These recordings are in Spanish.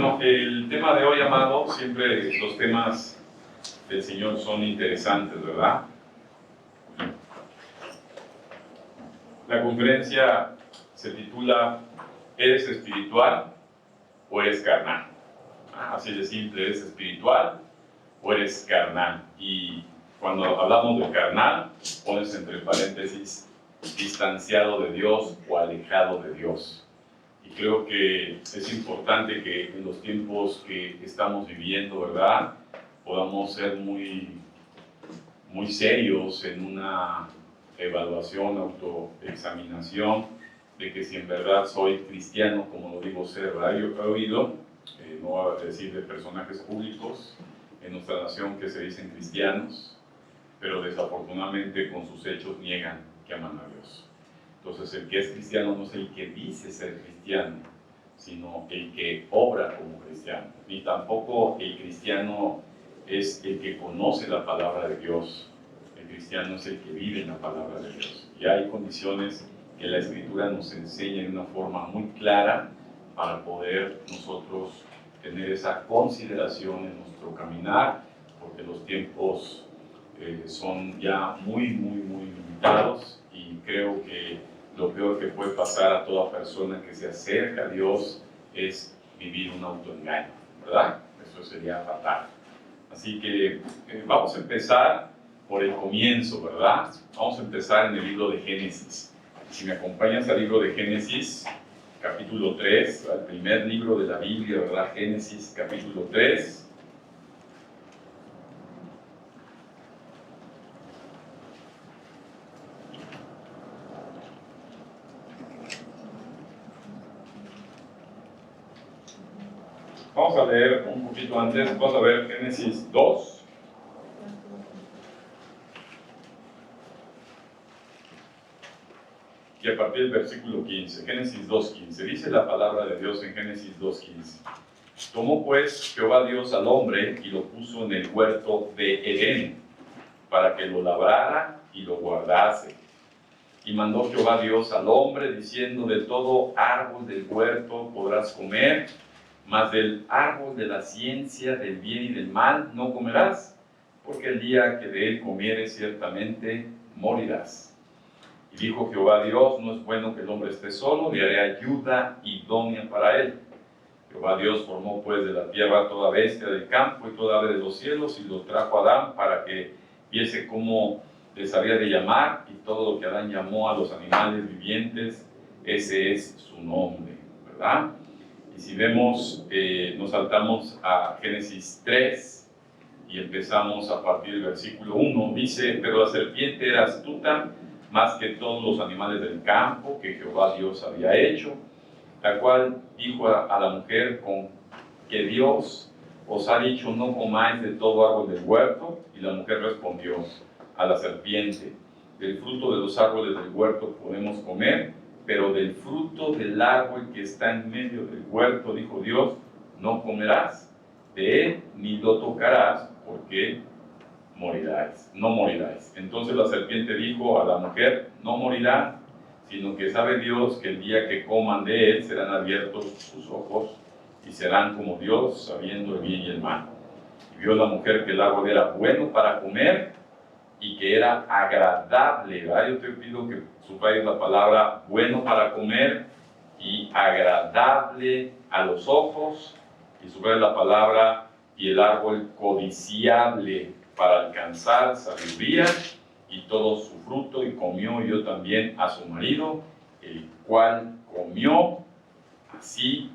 Bueno, el tema de hoy, amado, siempre los temas del Señor son interesantes, ¿verdad? La conferencia se titula ¿Eres espiritual o eres carnal? Así de simple, ¿eres espiritual o eres carnal? Y cuando hablamos de carnal, pones entre paréntesis distanciado de Dios o alejado de Dios. Y creo que es importante que en los tiempos que estamos viviendo, ¿verdad?, podamos ser muy serios en una evaluación, autoexaminación de que si en verdad soy cristiano, como lo digo ser, ¿verdad? Yo he oído, no voy a decir de personajes públicos en nuestra nación que se dicen cristianos, pero desafortunadamente con sus hechos niegan que aman a Dios. Entonces el que es cristiano no es el que dice ser cristiano, sino el que obra como cristiano. Ni tampoco el cristiano es el que conoce la palabra de Dios. El cristiano es el que vive en la palabra de Dios. Y hay condiciones que la Escritura nos enseña de una forma muy clara para poder nosotros tener esa consideración en nuestro caminar, porque los tiempos son ya muy limitados, y creo que lo peor que puede pasar a toda persona que se acerca a Dios es vivir un autoengaño, ¿verdad? Eso sería fatal. Así que vamos a empezar por el comienzo, ¿verdad? Vamos a empezar en el libro de Génesis. Si me acompañas al libro de Génesis, capítulo 3, al primer libro de la Biblia, ¿verdad? Génesis, capítulo 3. Vamos a leer un poquito antes, vamos a ver Génesis 2. Y a partir del versículo 15, Génesis 2.15, dice la palabra de Dios en Génesis 2.15. Tomó pues Jehová Dios al hombre y lo puso en el huerto de Edén, para que lo labrara y lo guardase. Y mandó Jehová Dios al hombre, diciendo: de todo árbol del huerto podrás comer, mas del árbol de la ciencia del bien y del mal no comerás, porque el día que de él comieres ciertamente morirás. Y dijo Jehová Dios: no es bueno que el hombre esté solo, le haré ayuda idónea para él. Jehová Dios formó pues de la tierra toda bestia del campo y toda ave de los cielos, y lo trajo a Adán para que viese cómo les había de llamar, y todo lo que Adán llamó a los animales vivientes, ese es su nombre, ¿verdad? Y si vemos, nos saltamos a Génesis 3 y empezamos a partir del versículo 1, dice: pero la serpiente era astuta más que todos los animales del campo que Jehová Dios había hecho, la cual dijo a la mujer: con que Dios os ha dicho, no comáis de todo árbol del huerto. Y la mujer respondió a la serpiente: del fruto de los árboles del huerto podemos comer, pero del fruto del árbol que está en medio del huerto, dijo Dios, no comerás de él ni lo tocarás, porque morirás, no morirás. Entonces la serpiente dijo a la mujer: no morirá, sino que sabe Dios que el día que coman de él serán abiertos sus ojos y serán como Dios, sabiendo el bien y el mal. Y vio la mujer que el árbol era bueno para comer y que era agradable, ¿verdad? Yo te pido que subrayes la palabra bueno para comer y agradable a los ojos, y subrayes la palabra y el árbol codiciable para alcanzar sabiduría, y todo su fruto, y comió y dio también a su marido, el cual comió así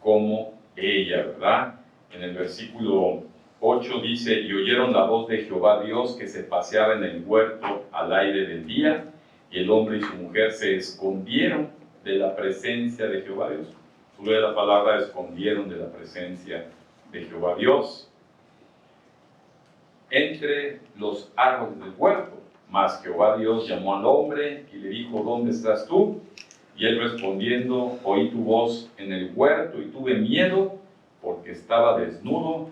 como ella, ¿verdad? En el versículo 8 dice: y oyeron la voz de Jehová Dios que se paseaba en el huerto al aire del día, y el hombre y su mujer se escondieron de la presencia de Jehová Dios. Sobre la palabra escondieron de la presencia de Jehová Dios entre los árboles del huerto. Mas Jehová Dios llamó al hombre y le dijo: ¿dónde estás tú? Y él respondiendo: oí tu voz en el huerto y tuve miedo, porque estaba desnudo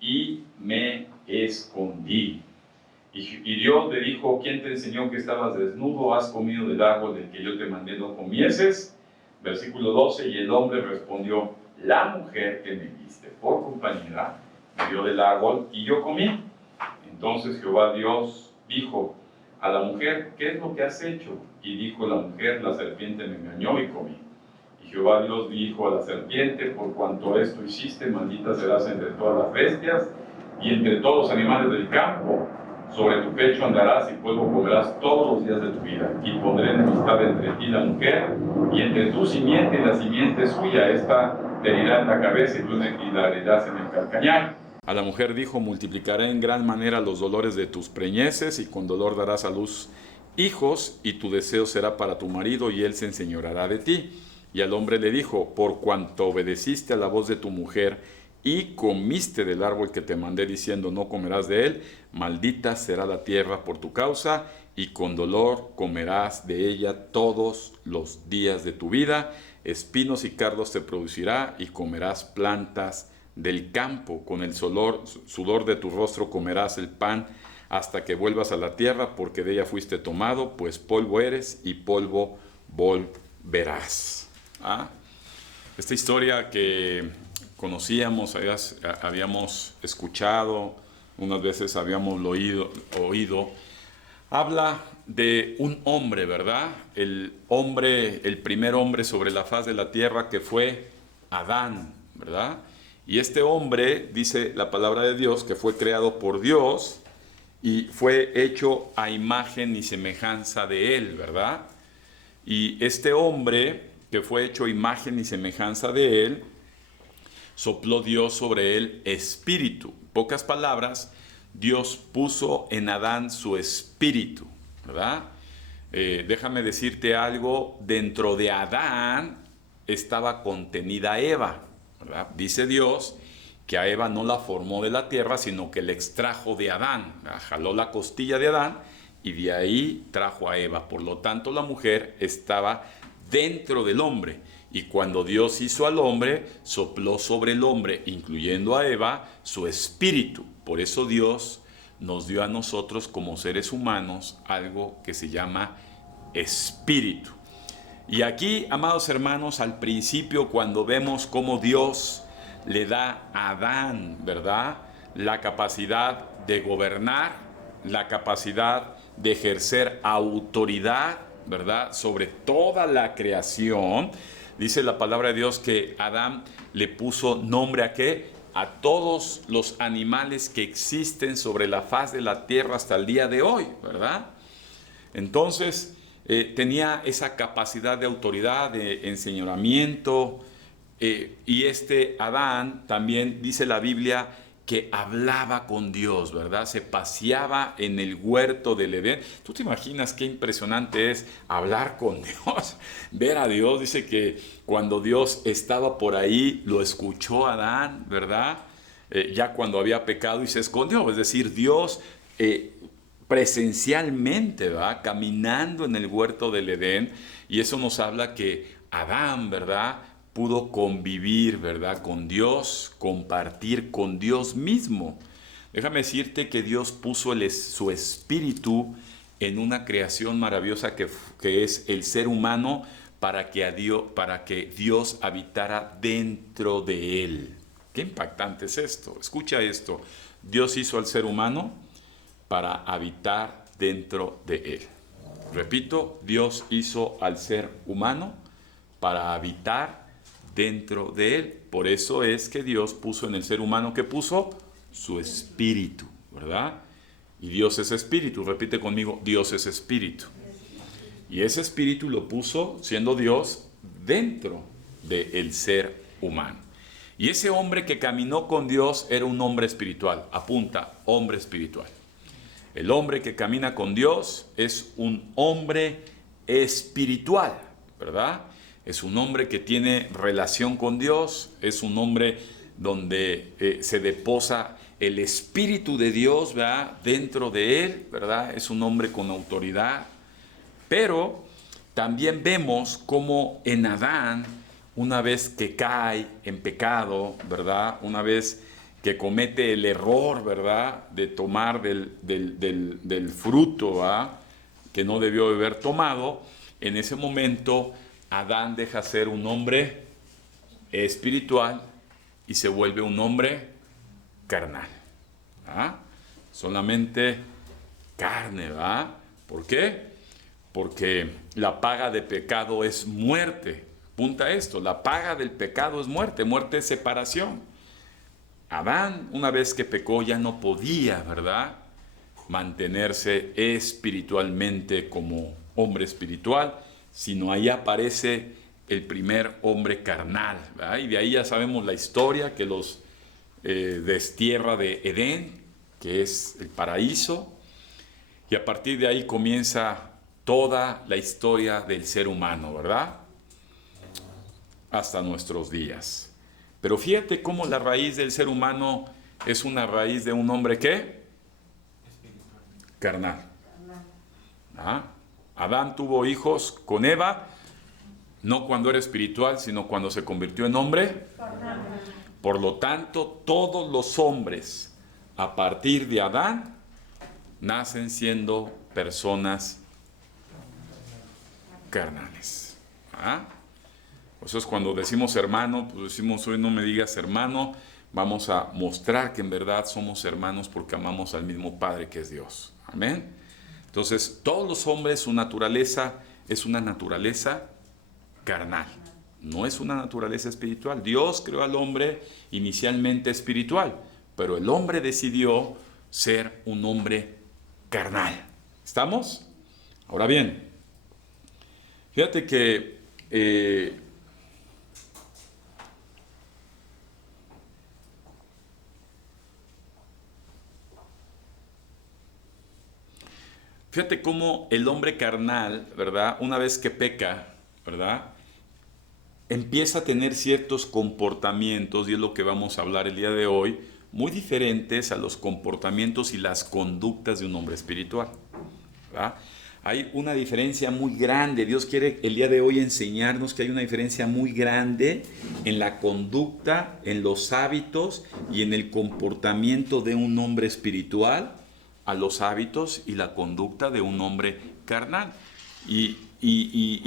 y me escondí. Y Dios le dijo: ¿quién te enseñó que estabas desnudo? ¿Has comido del árbol del que yo te mandé no comieses? Versículo 12, y el hombre respondió: la mujer que me diste por compañera me dio del árbol y yo comí. Entonces Jehová Dios dijo a la mujer, ¿qué es lo que has hecho? Y dijo la mujer, la serpiente me engañó y comí. Y Jehová Dios dijo a la serpiente, por cuanto esto hiciste, maldita serás entre todas las bestias y entre todos los animales del campo. Sobre tu pecho andarás y polvo comerás todos los días de tu vida. Y pondré enemistad entre ti y la mujer, y entre tu simiente y la simiente suya. Esta te herirá en la cabeza y tú la herirás en el calcañar. A la mujer dijo, multiplicaré en gran manera los dolores de tus preñeces, y con dolor darás a luz hijos, y tu deseo será para tu marido, y él se enseñoreará de ti. Y al hombre le dijo, por cuanto obedeciste a la voz de tu mujer, y comiste del árbol que te mandé diciendo, no comerás de él, maldita será la tierra por tu causa, y con dolor comerás de ella todos los días de tu vida. Espinos y cardos te producirá, y comerás plantas del campo. Con el sudor de tu rostro comerás el pan hasta que vuelvas a la tierra, porque de ella fuiste tomado, pues polvo eres y polvo volverás. Esta historia que conocíamos, habíamos escuchado, unas veces habíamos oído, habla de un hombre, ¿verdad? El primer hombre sobre la faz de la tierra, que fue Adán, ¿verdad? Y este hombre, dice la palabra de Dios, que fue creado por Dios y fue hecho a imagen y semejanza de él, ¿verdad? Y este hombre, que fue hecho a imagen y semejanza de él, sopló Dios sobre él espíritu. En pocas palabras, Dios puso en Adán su espíritu, ¿verdad? Déjame decirte algo, dentro de Adán estaba contenida Eva, ¿verdad? Dice Dios que a Eva no la formó de la tierra, sino que la extrajo de Adán, jaló la costilla de Adán y de ahí trajo a Eva. Por lo tanto, la mujer estaba dentro del hombre. Y cuando Dios hizo al hombre, sopló sobre el hombre, incluyendo a Eva, su espíritu. Por eso Dios nos dio a nosotros como seres humanos algo que se llama espíritu. Y aquí, amados hermanos, al principio, cuando vemos cómo Dios le da a Adán, ¿verdad?, la capacidad de gobernar, la capacidad de ejercer autoridad, ¿verdad?, sobre toda la creación. Dice la palabra de Dios que Adán le puso nombre ¿a qué? A todos los animales que existen sobre la faz de la tierra hasta el día de hoy, ¿verdad? Entonces, tenía esa capacidad de autoridad, de enseñoramiento, y este Adán también dice la Biblia que hablaba con Dios, ¿verdad? Se paseaba en el huerto del Edén. ¿Tú te imaginas qué impresionante es hablar con Dios? Ver a Dios, dice que cuando Dios estaba por ahí, lo escuchó Adán, ¿verdad? Ya cuando había pecado y se escondió, es decir, Dios presencialmente, ¿verdad?, caminando en el huerto del Edén, y eso nos habla que Adán, ¿verdad?, pudo convivir, ¿verdad?, con Dios, compartir con Dios mismo. Déjame decirte que Dios puso su espíritu en una creación maravillosa que es el ser humano para que Dios habitara dentro de él. Qué impactante es esto. Escucha esto. Dios hizo al ser humano para habitar dentro de él. Repito, Dios hizo al ser humano para habitar dentro de él. Por eso es que Dios puso en el ser humano, ¿qué puso? Su espíritu, ¿verdad? Y Dios es espíritu. Repite conmigo, Dios es espíritu. Y ese espíritu lo puso, siendo Dios, dentro del ser humano. Y ese hombre que caminó con Dios era un hombre espiritual. Apunta, hombre espiritual. El hombre que camina con Dios es un hombre espiritual, ¿verdad? Es un hombre que tiene relación con Dios, es un hombre donde se deposa el Espíritu de Dios, ¿verdad?, dentro de él, ¿verdad? Es un hombre con autoridad. Pero también vemos cómo en Adán, una vez que cae en pecado, ¿verdad?, una vez que comete el error, ¿verdad?, de tomar del fruto, ¿verdad?, que no debió haber tomado, en ese momento Adán deja ser un hombre espiritual y se vuelve un hombre carnal. ¿Ah? Solamente carne, ¿verdad? ¿Por qué? Porque la paga de pecado es muerte. Apunta esto, la paga del pecado es muerte, muerte es separación. Adán, una vez que pecó, ya no podía, ¿verdad?, mantenerse espiritualmente como hombre espiritual, sino ahí aparece el primer hombre carnal, ¿verdad? Y de ahí ya sabemos la historia, que los destierra de Edén, que es el paraíso, y a partir de ahí comienza toda la historia del ser humano, ¿verdad?, hasta nuestros días. Pero fíjate cómo la raíz del ser humano es una raíz de un hombre, ¿qué? Carnal. ¿Ah? Adán tuvo hijos con Eva, no cuando era espiritual, sino cuando se convirtió en hombre. Por lo tanto, todos los hombres a partir de Adán nacen siendo personas carnales. ¿Ah? Eso es cuando decimos hermano, pues decimos hoy no me digas hermano, vamos a mostrar que en verdad somos hermanos porque amamos al mismo Padre que es Dios. Amén. Entonces, todos los hombres, su naturaleza es una naturaleza carnal, no es una naturaleza espiritual. Dios creó al hombre inicialmente espiritual, pero el hombre decidió ser un hombre carnal. ¿Estamos? Ahora bien, fíjate que fíjate cómo el hombre carnal, ¿verdad?, una vez que peca, ¿verdad?, empieza a tener ciertos comportamientos, y es lo que vamos a hablar el día de hoy, muy diferentes a los comportamientos y las conductas de un hombre espiritual, ¿verdad? Hay una diferencia muy grande. Dios quiere el día de hoy enseñarnos que hay una diferencia muy grande en la conducta, en los hábitos y en el comportamiento de un hombre espiritual a los hábitos y la conducta de un hombre carnal. Y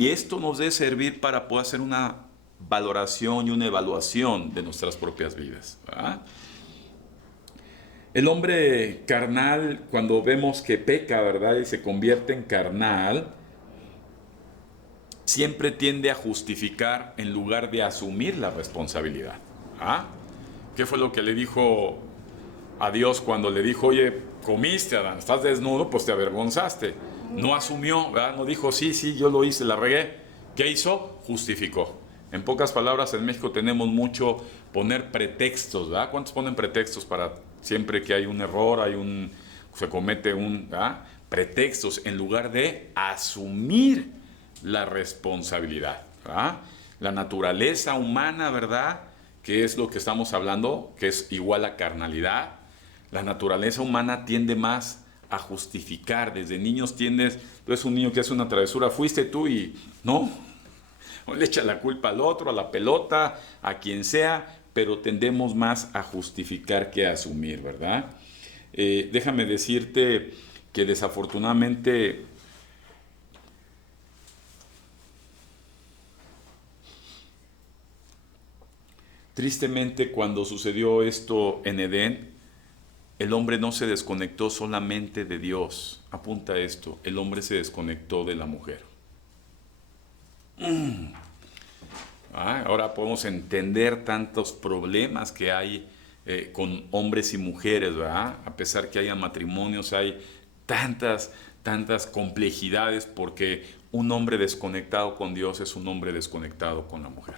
esto nos debe servir para poder hacer una valoración y una evaluación de nuestras propias vidas, ¿verdad? El hombre carnal, cuando vemos que peca, ¿verdad?, y se convierte en carnal, siempre tiende a justificar en lugar de asumir la responsabilidad. ¿Ah? ¿Qué fue lo que le dijo a Dios cuando le dijo, oye, comiste, Adán, estás desnudo, pues te avergonzaste? No asumió, ¿verdad? No dijo, sí, yo lo hice, la regué. ¿Qué hizo? Justificó. En pocas palabras, en México tenemos mucho poner pretextos, ¿verdad? ¿Cuántos ponen pretextos para siempre que hay un error, se comete ¿verdad?, pretextos en lugar de asumir la responsabilidad, ¿verdad? La naturaleza humana, ¿verdad?, que es lo que estamos hablando, que es igual a carnalidad. La naturaleza humana tiende más a justificar. Desde niños tú eres un niño que hace una travesura, fuiste tú y no, le echa la culpa al otro, a la pelota, a quien sea, pero tendemos más a justificar que a asumir, ¿verdad? Déjame decirte que desafortunadamente tristemente, cuando sucedió esto en Edén, el hombre no se desconectó solamente de Dios. Apunta esto, el hombre se desconectó de la mujer. Ahora podemos entender tantos problemas que hay con hombres y mujeres, ¿verdad? A pesar que haya matrimonios, hay tantas complejidades, porque un hombre desconectado con Dios es un hombre desconectado con la mujer.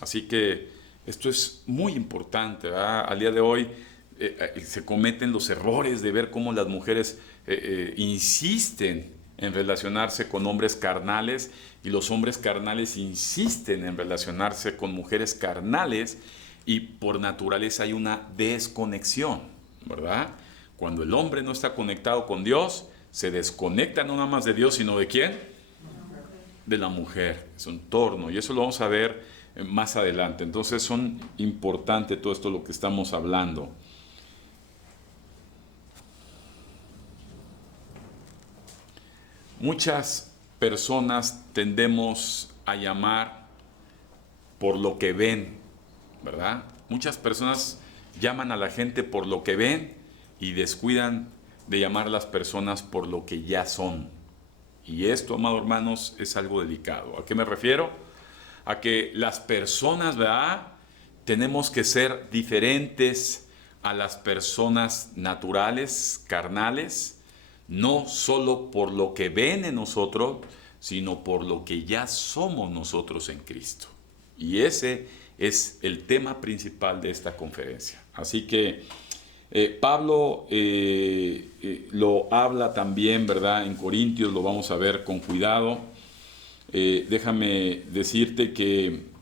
Así que esto es muy importante, ¿verdad? Al día de hoy se cometen los errores de ver cómo las mujeres insisten en relacionarse con hombres carnales, y los hombres carnales insisten en relacionarse con mujeres carnales, y por naturaleza hay una desconexión, ¿verdad? Cuando el hombre no está conectado con Dios, se desconecta no nada más de Dios, sino ¿de quién? De la mujer, es un torno, y eso lo vamos a ver más adelante. Entonces son importante todo esto lo que estamos hablando. Muchas personas tendemos a llamar por lo que ven, ¿verdad? Muchas personas llaman a la gente por lo que ven y descuidan de llamar a las personas por lo que ya son. Y esto, amados hermanos, es algo delicado. ¿A qué me refiero? A que las personas, ¿verdad?, tenemos que ser diferentes a las personas naturales, carnales, no solo por lo que ven en nosotros, sino por lo que ya somos nosotros en Cristo. Y ese es el tema principal de esta conferencia. Así que Pablo lo habla también, ¿verdad? En Corintios, lo vamos a ver con cuidado. Déjame decirte que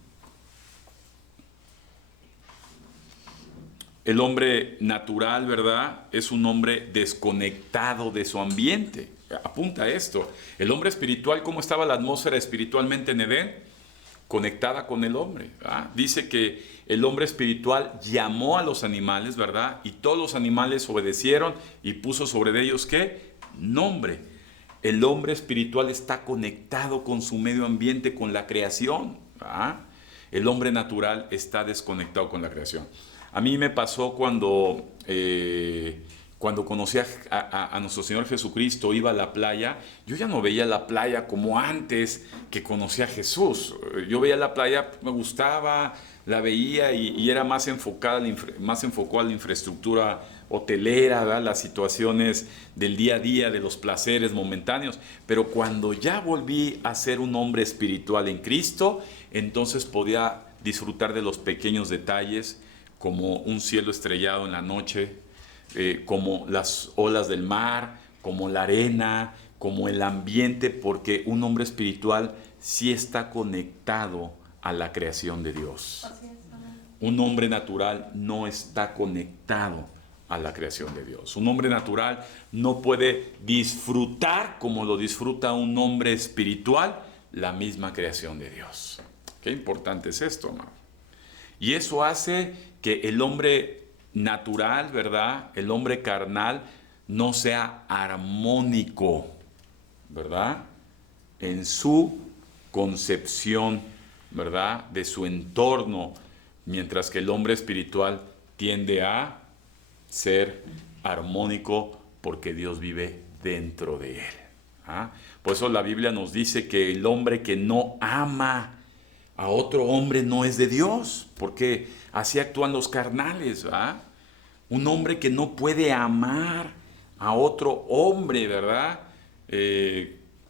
el hombre natural, ¿verdad?, es un hombre desconectado de su ambiente. Apunta esto. El hombre espiritual, ¿cómo estaba la atmósfera espiritualmente en Edén? Conectada con el hombre, ¿verdad? Dice que el hombre espiritual llamó a los animales, ¿verdad? Y todos los animales obedecieron y puso sobre ellos, ¿qué? Nombre. El hombre espiritual está conectado con su medio ambiente, con la creación, ¿verdad? El hombre natural está desconectado con la creación. A mí me pasó cuando conocí a nuestro Señor Jesucristo, iba a la playa. Yo ya no veía la playa como antes que conocí a Jesús. Yo veía la playa, me gustaba, la veía y era más enfocada, más enfocado a la infraestructura hotelera, ¿verdad?, las situaciones del día a día, de los placeres momentáneos. Pero cuando ya volví a ser un hombre espiritual en Cristo, entonces podía disfrutar de los pequeños detalles, como un cielo estrellado en la noche, como las olas del mar, como la arena, como el ambiente, porque un hombre espiritual sí está conectado a la creación de Dios. Un hombre natural no está conectado a la creación de Dios. Un hombre natural no puede disfrutar como lo disfruta un hombre espiritual la misma creación de Dios. Qué importante es esto, hermano. Y eso hace que el hombre natural, ¿verdad?, el hombre carnal, no sea armónico, ¿verdad?, en su concepción, ¿verdad?, de su entorno, mientras que el hombre espiritual tiende a ser armónico porque Dios vive dentro de él. ¿Ah? Por eso la Biblia nos dice que el hombre que no ama a otro hombre no es de Dios, porque así actúan los carnales, ¿verdad? Un hombre que no puede amar a otro hombre, ¿verdad?,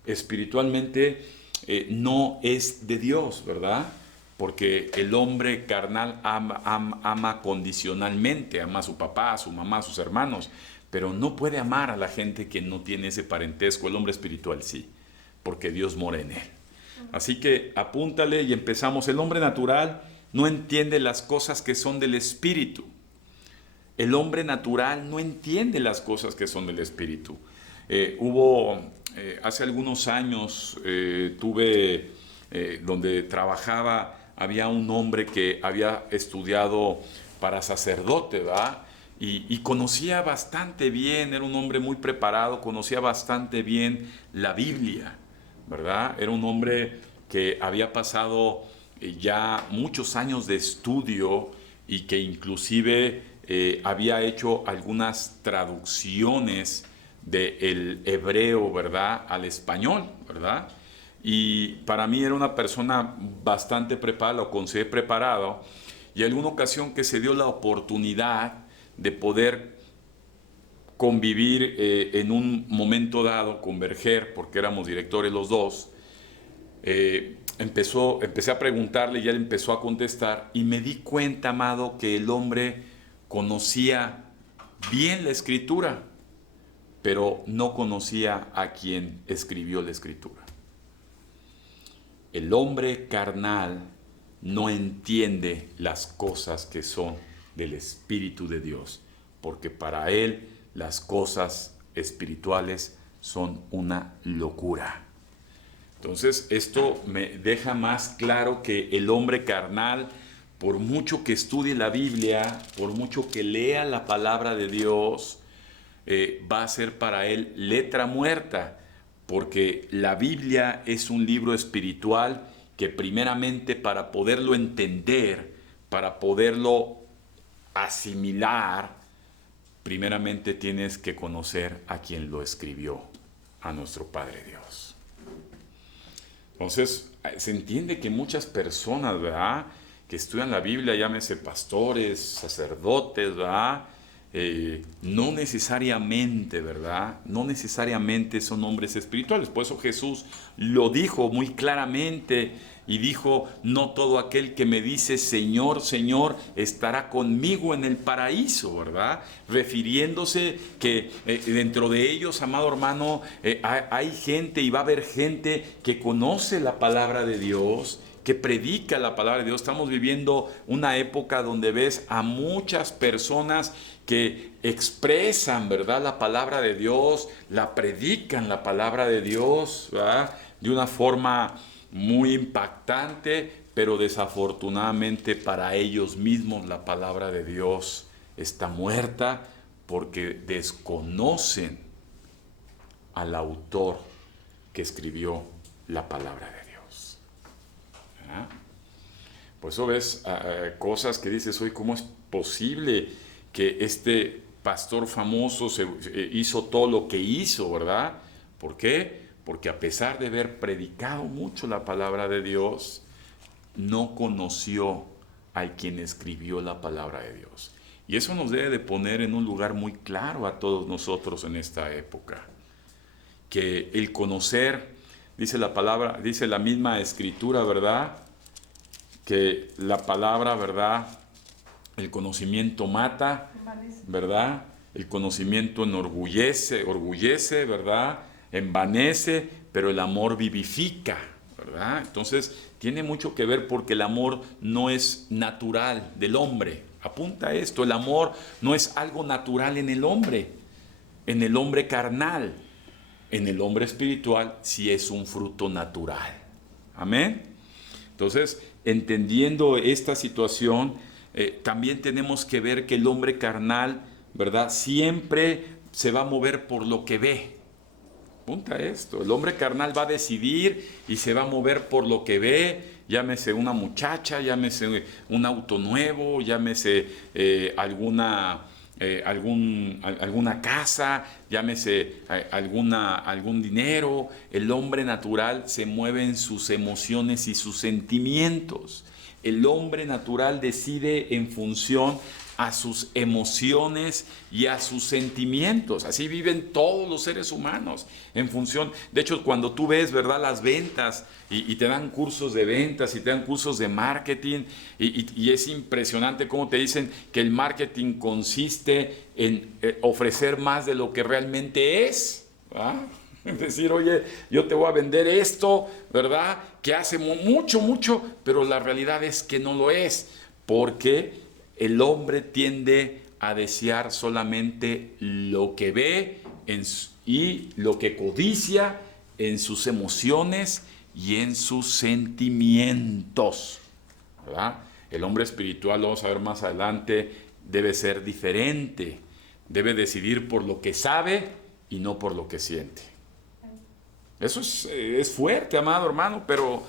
espiritualmente no es de Dios, ¿verdad? Porque el hombre carnal ama condicionalmente, ama a su papá, a su mamá, a sus hermanos, pero no puede amar a la gente que no tiene ese parentesco. El hombre espiritual sí, porque Dios mora en él. Así que apúntale y empezamos. El hombre natural no entiende las cosas que son del espíritu. El hombre natural no entiende las cosas que son del espíritu. Hace algunos años, donde trabajaba, había un hombre que había estudiado para sacerdote, ¿verdad? Y conocía bastante bien, era un hombre muy preparado, conocía bastante bien la Biblia, ¿verdad? Era un hombre que había pasado ya muchos años de estudio y que inclusive había hecho algunas traducciones del hebreo, ¿verdad?, al español, ¿verdad? Y para mí era una persona bastante preparada, lo consideré preparado, y en alguna ocasión que se dio la oportunidad de poder convivir en un momento dado, converger, porque éramos directores los dos, empecé a preguntarle y él empezó a contestar, y me di cuenta, amado, que el hombre conocía bien la escritura, pero no conocía a quien escribió la escritura. El hombre carnal no entiende las cosas que son del Espíritu de Dios, porque para él las cosas espirituales son una locura. Entonces, esto me deja más claro que el hombre carnal, por mucho que estudie la Biblia, por mucho que lea la palabra de Dios, va a ser para él letra muerta, porque la Biblia es un libro espiritual que primeramente para poderlo entender, para poderlo asimilar, primeramente tienes que conocer a quien lo escribió, a nuestro Padre Dios. Entonces, se entiende que muchas personas, ¿verdad?, que estudian la Biblia, llámese pastores, sacerdotes, ¿verdad?, no necesariamente, ¿verdad?, no necesariamente son hombres espirituales. Por eso Jesús lo dijo muy claramente y dijo: no todo aquel que me dice Señor, Señor, estará conmigo en el paraíso, ¿verdad? Refiriéndose que dentro de ellos, amado hermano, hay gente, y va a haber gente que conoce la palabra de Dios, que predica la palabra de Dios. Estamos viviendo una época donde ves a muchas personas que expresan, ¿verdad?, la palabra de Dios, la predican la palabra de Dios, ¿verdad?, de una forma muy impactante, pero desafortunadamente para ellos mismos la palabra de Dios está muerta porque desconocen al autor que escribió la palabra de Dios. ¿Ah? Por eso ves cosas que dices hoy: ¿cómo es posible que este pastor famoso hizo todo lo que hizo, ¿verdad? ¿Por qué? Porque a pesar de haber predicado mucho la palabra de Dios, no conoció al quien escribió la palabra de Dios. Y eso nos debe de poner en un lugar muy claro a todos nosotros en esta época. Que el conocer, dice la palabra, dice la misma escritura, ¿verdad?, que la palabra, ¿verdad?, el conocimiento mata, ¿verdad? El conocimiento orgullece, ¿verdad?, envanece, pero el amor vivifica, ¿verdad? Entonces tiene mucho que ver, porque el amor no es natural del hombre. Apunta esto: el amor no es algo natural en el hombre carnal. En el hombre espiritual sí es un fruto natural. Amén. Entonces, entendiendo esta situación, también tenemos que ver que el hombre carnal, ¿verdad?, siempre se va a mover por lo que ve. Apunta esto: el hombre carnal va a decidir y se va a mover por lo que ve, llámese una muchacha, llámese un auto nuevo, llámese alguna casa, llámese algún dinero. El hombre natural se mueve en sus emociones y sus sentimientos. El hombre natural decide en función a sus emociones y a sus sentimientos. Así viven todos los seres humanos, en función. De hecho, cuando tú ves, ¿verdad?, las ventas, y te dan cursos de ventas y te dan cursos de marketing, y es impresionante cómo te dicen que el marketing consiste en ofrecer más de lo que realmente es, ¿verdad? Es decir: oye, yo te voy a vender esto, ¿verdad?, que hace mucho, pero la realidad es que no lo es, porque el hombre tiende a desear solamente lo que ve y lo que codicia en sus emociones y en sus sentimientos, ¿verdad? El hombre espiritual, lo vamos a ver más adelante, debe ser diferente. Debe decidir por lo que sabe y no por lo que siente. Eso es fuerte, amado hermano, pero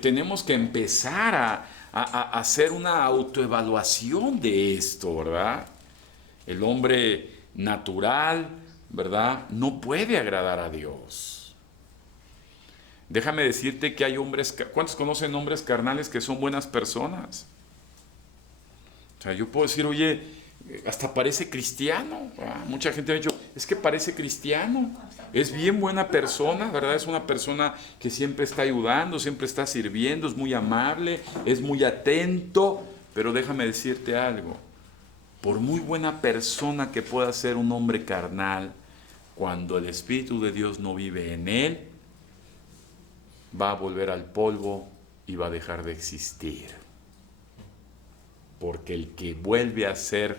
tenemos que empezar a hacer una autoevaluación de esto, ¿verdad? El hombre natural, ¿verdad?, no puede agradar a Dios. Déjame decirte que hay hombres, ¿cuántos conocen hombres carnales que son buenas personas? O sea, yo puedo decir: oye, hasta parece cristiano. Mucha gente ha dicho: es que parece cristiano, es bien buena persona, ¿verdad? Es una persona que siempre está ayudando, siempre está sirviendo, es muy amable, es muy atento. Pero déjame decirte algo: por muy buena persona que pueda ser un hombre carnal, cuando el Espíritu de Dios no vive en él, va a volver al polvo y va a dejar de existir. Porque el que vuelve a hacer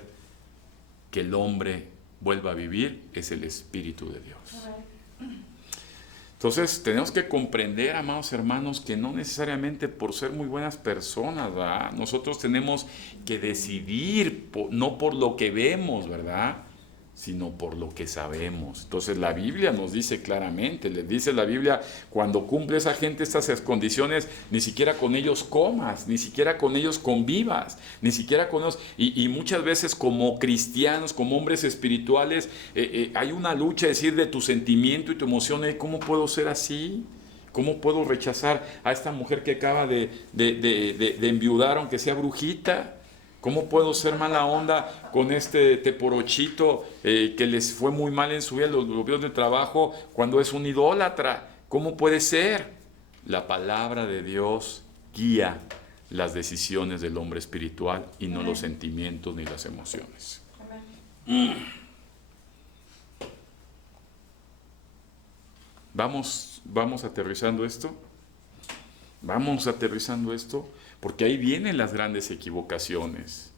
que el hombre vuelva a vivir es el Espíritu de Dios. Entonces tenemos que comprender, amados hermanos, que no necesariamente por ser muy buenas personas, ¿verdad?, nosotros tenemos que decidir, no por lo que vemos, ¿verdad?, sino por lo que sabemos. Entonces la Biblia nos dice claramente, le dice la Biblia, cuando cumple esa gente estas condiciones, ni siquiera con ellos comas, ni siquiera con ellos convivas, ni siquiera con ellos, y muchas veces como cristianos, como hombres espirituales, hay una lucha, decir, de tu sentimiento y tu emoción, ¿cómo puedo ser así? ¿Cómo puedo rechazar a esta mujer que acaba de enviudar, aunque sea brujita? ¿Cómo puedo ser mala onda con este teporochito que les fue muy mal en su vida, los vio de trabajo, cuando es un idólatra? ¿Cómo puede ser? La palabra de Dios guía las decisiones del hombre espiritual y no los sentimientos ni las emociones. Vamos aterrizando esto. Vamos aterrizando esto. Porque ahí vienen las grandes equivocaciones.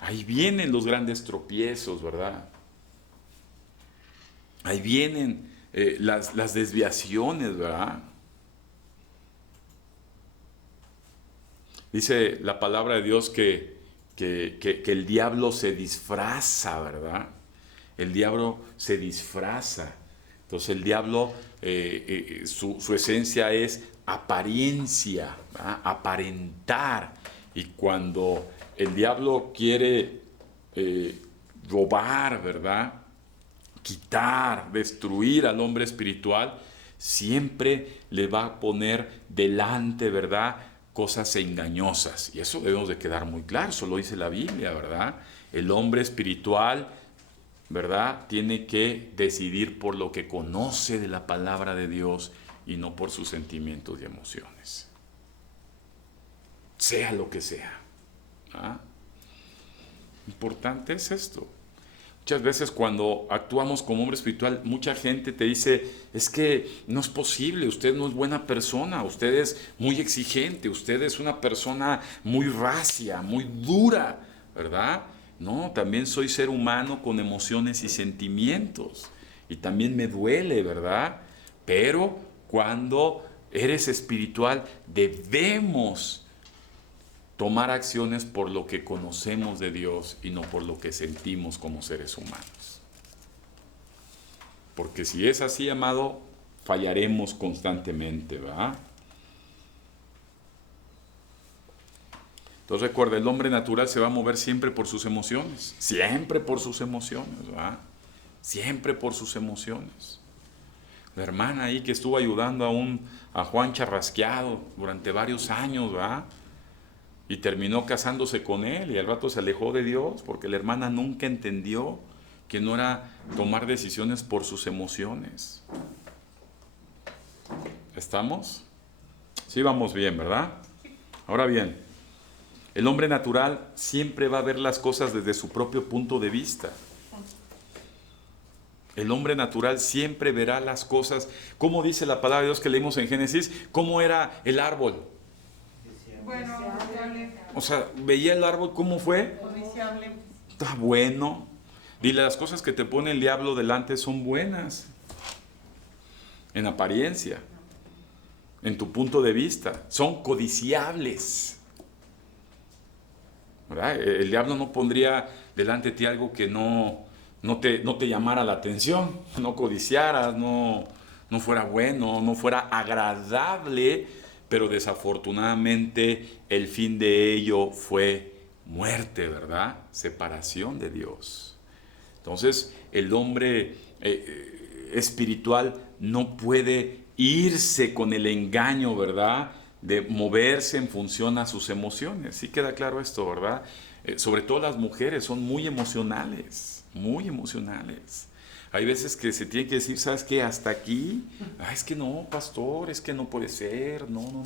Ahí vienen los grandes tropiezos, ¿verdad? Ahí vienen las desviaciones, ¿verdad? Dice la palabra de Dios que el diablo se disfraza, ¿verdad? El diablo se disfraza. Entonces el diablo, su esencia es apariencia, ¿verdad? Aparentar. Y cuando el diablo quiere robar, ¿verdad? Quitar, destruir al hombre espiritual, siempre le va a poner delante, ¿verdad?, cosas engañosas. Y eso debemos de quedar muy claro, eso lo dice la Biblia, ¿verdad? El hombre espiritual, ¿verdad?, tiene que decidir por lo que conoce de la palabra de Dios y no por sus sentimientos y emociones. Sea lo que sea. ¿Ah? Importante es esto. Muchas veces cuando actuamos como hombre espiritual, mucha gente te dice, es que no es posible, usted no es buena persona, usted es muy exigente, usted es una persona muy racia, muy dura, ¿verdad? No, también soy ser humano con emociones y sentimientos, y también me duele, ¿verdad? Pero cuando eres espiritual, debemos tomar acciones por lo que conocemos de Dios y no por lo que sentimos como seres humanos. Porque si es así, amado, fallaremos constantemente, ¿verdad? Entonces recuerda, el hombre natural se va a mover siempre por sus emociones, siempre por sus emociones, ¿verdad? Siempre por sus emociones. La hermana ahí que estuvo ayudando a Juan Charrasqueado durante varios años, ¿verdad? Y terminó casándose con él y al rato se alejó de Dios porque la hermana nunca entendió que no era tomar decisiones por sus emociones. ¿Estamos? Sí, vamos bien, ¿verdad? Ahora bien, el hombre natural siempre va a ver las cosas desde su propio punto de vista. El hombre natural siempre verá las cosas, como dice la palabra de Dios que leímos en Génesis, cómo era el árbol. Bueno, o sea, veía el árbol, ¿cómo fue? codiciable. Está bueno. Dile, las cosas que te pone el diablo delante son buenas. En apariencia. En tu punto de vista. Son codiciables. ¿Verdad? El diablo no pondría delante de ti algo que no te llamara la atención. No codiciaras, no fuera bueno, no fuera agradable. Pero desafortunadamente el fin de ello fue muerte, ¿verdad? Separación de Dios. Entonces el hombre espiritual no puede irse con el engaño, ¿verdad?, de moverse en función a sus emociones. Sí queda claro esto, ¿verdad? Sobre todo las mujeres son muy emocionales, muy emocionales. Hay veces que se tiene que decir, ¿sabes qué? Hasta aquí. Es que no, pastor, es que no puede ser. No.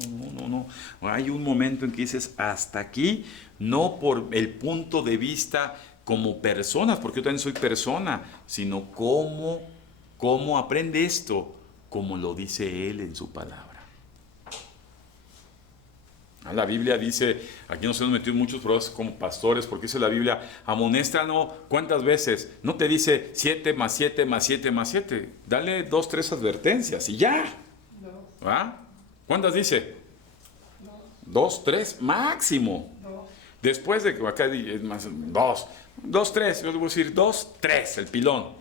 Hay un momento en que dices, hasta aquí, no por el punto de vista como personas, porque yo también soy persona, sino cómo aprende esto, como lo dice Él en su palabra. La Biblia dice, aquí nos hemos metido en muchos problemas como pastores, porque dice la Biblia, amonéstanos, ¿cuántas veces? No te dice 7 más 7 más 7 más 7. Dale 2, 3 advertencias y ya. ¿Ah? ¿Cuántas dice? 2, 3 máximo. Después de que acá es más, dos, tres, yo le voy a decir 2, 3, el pilón.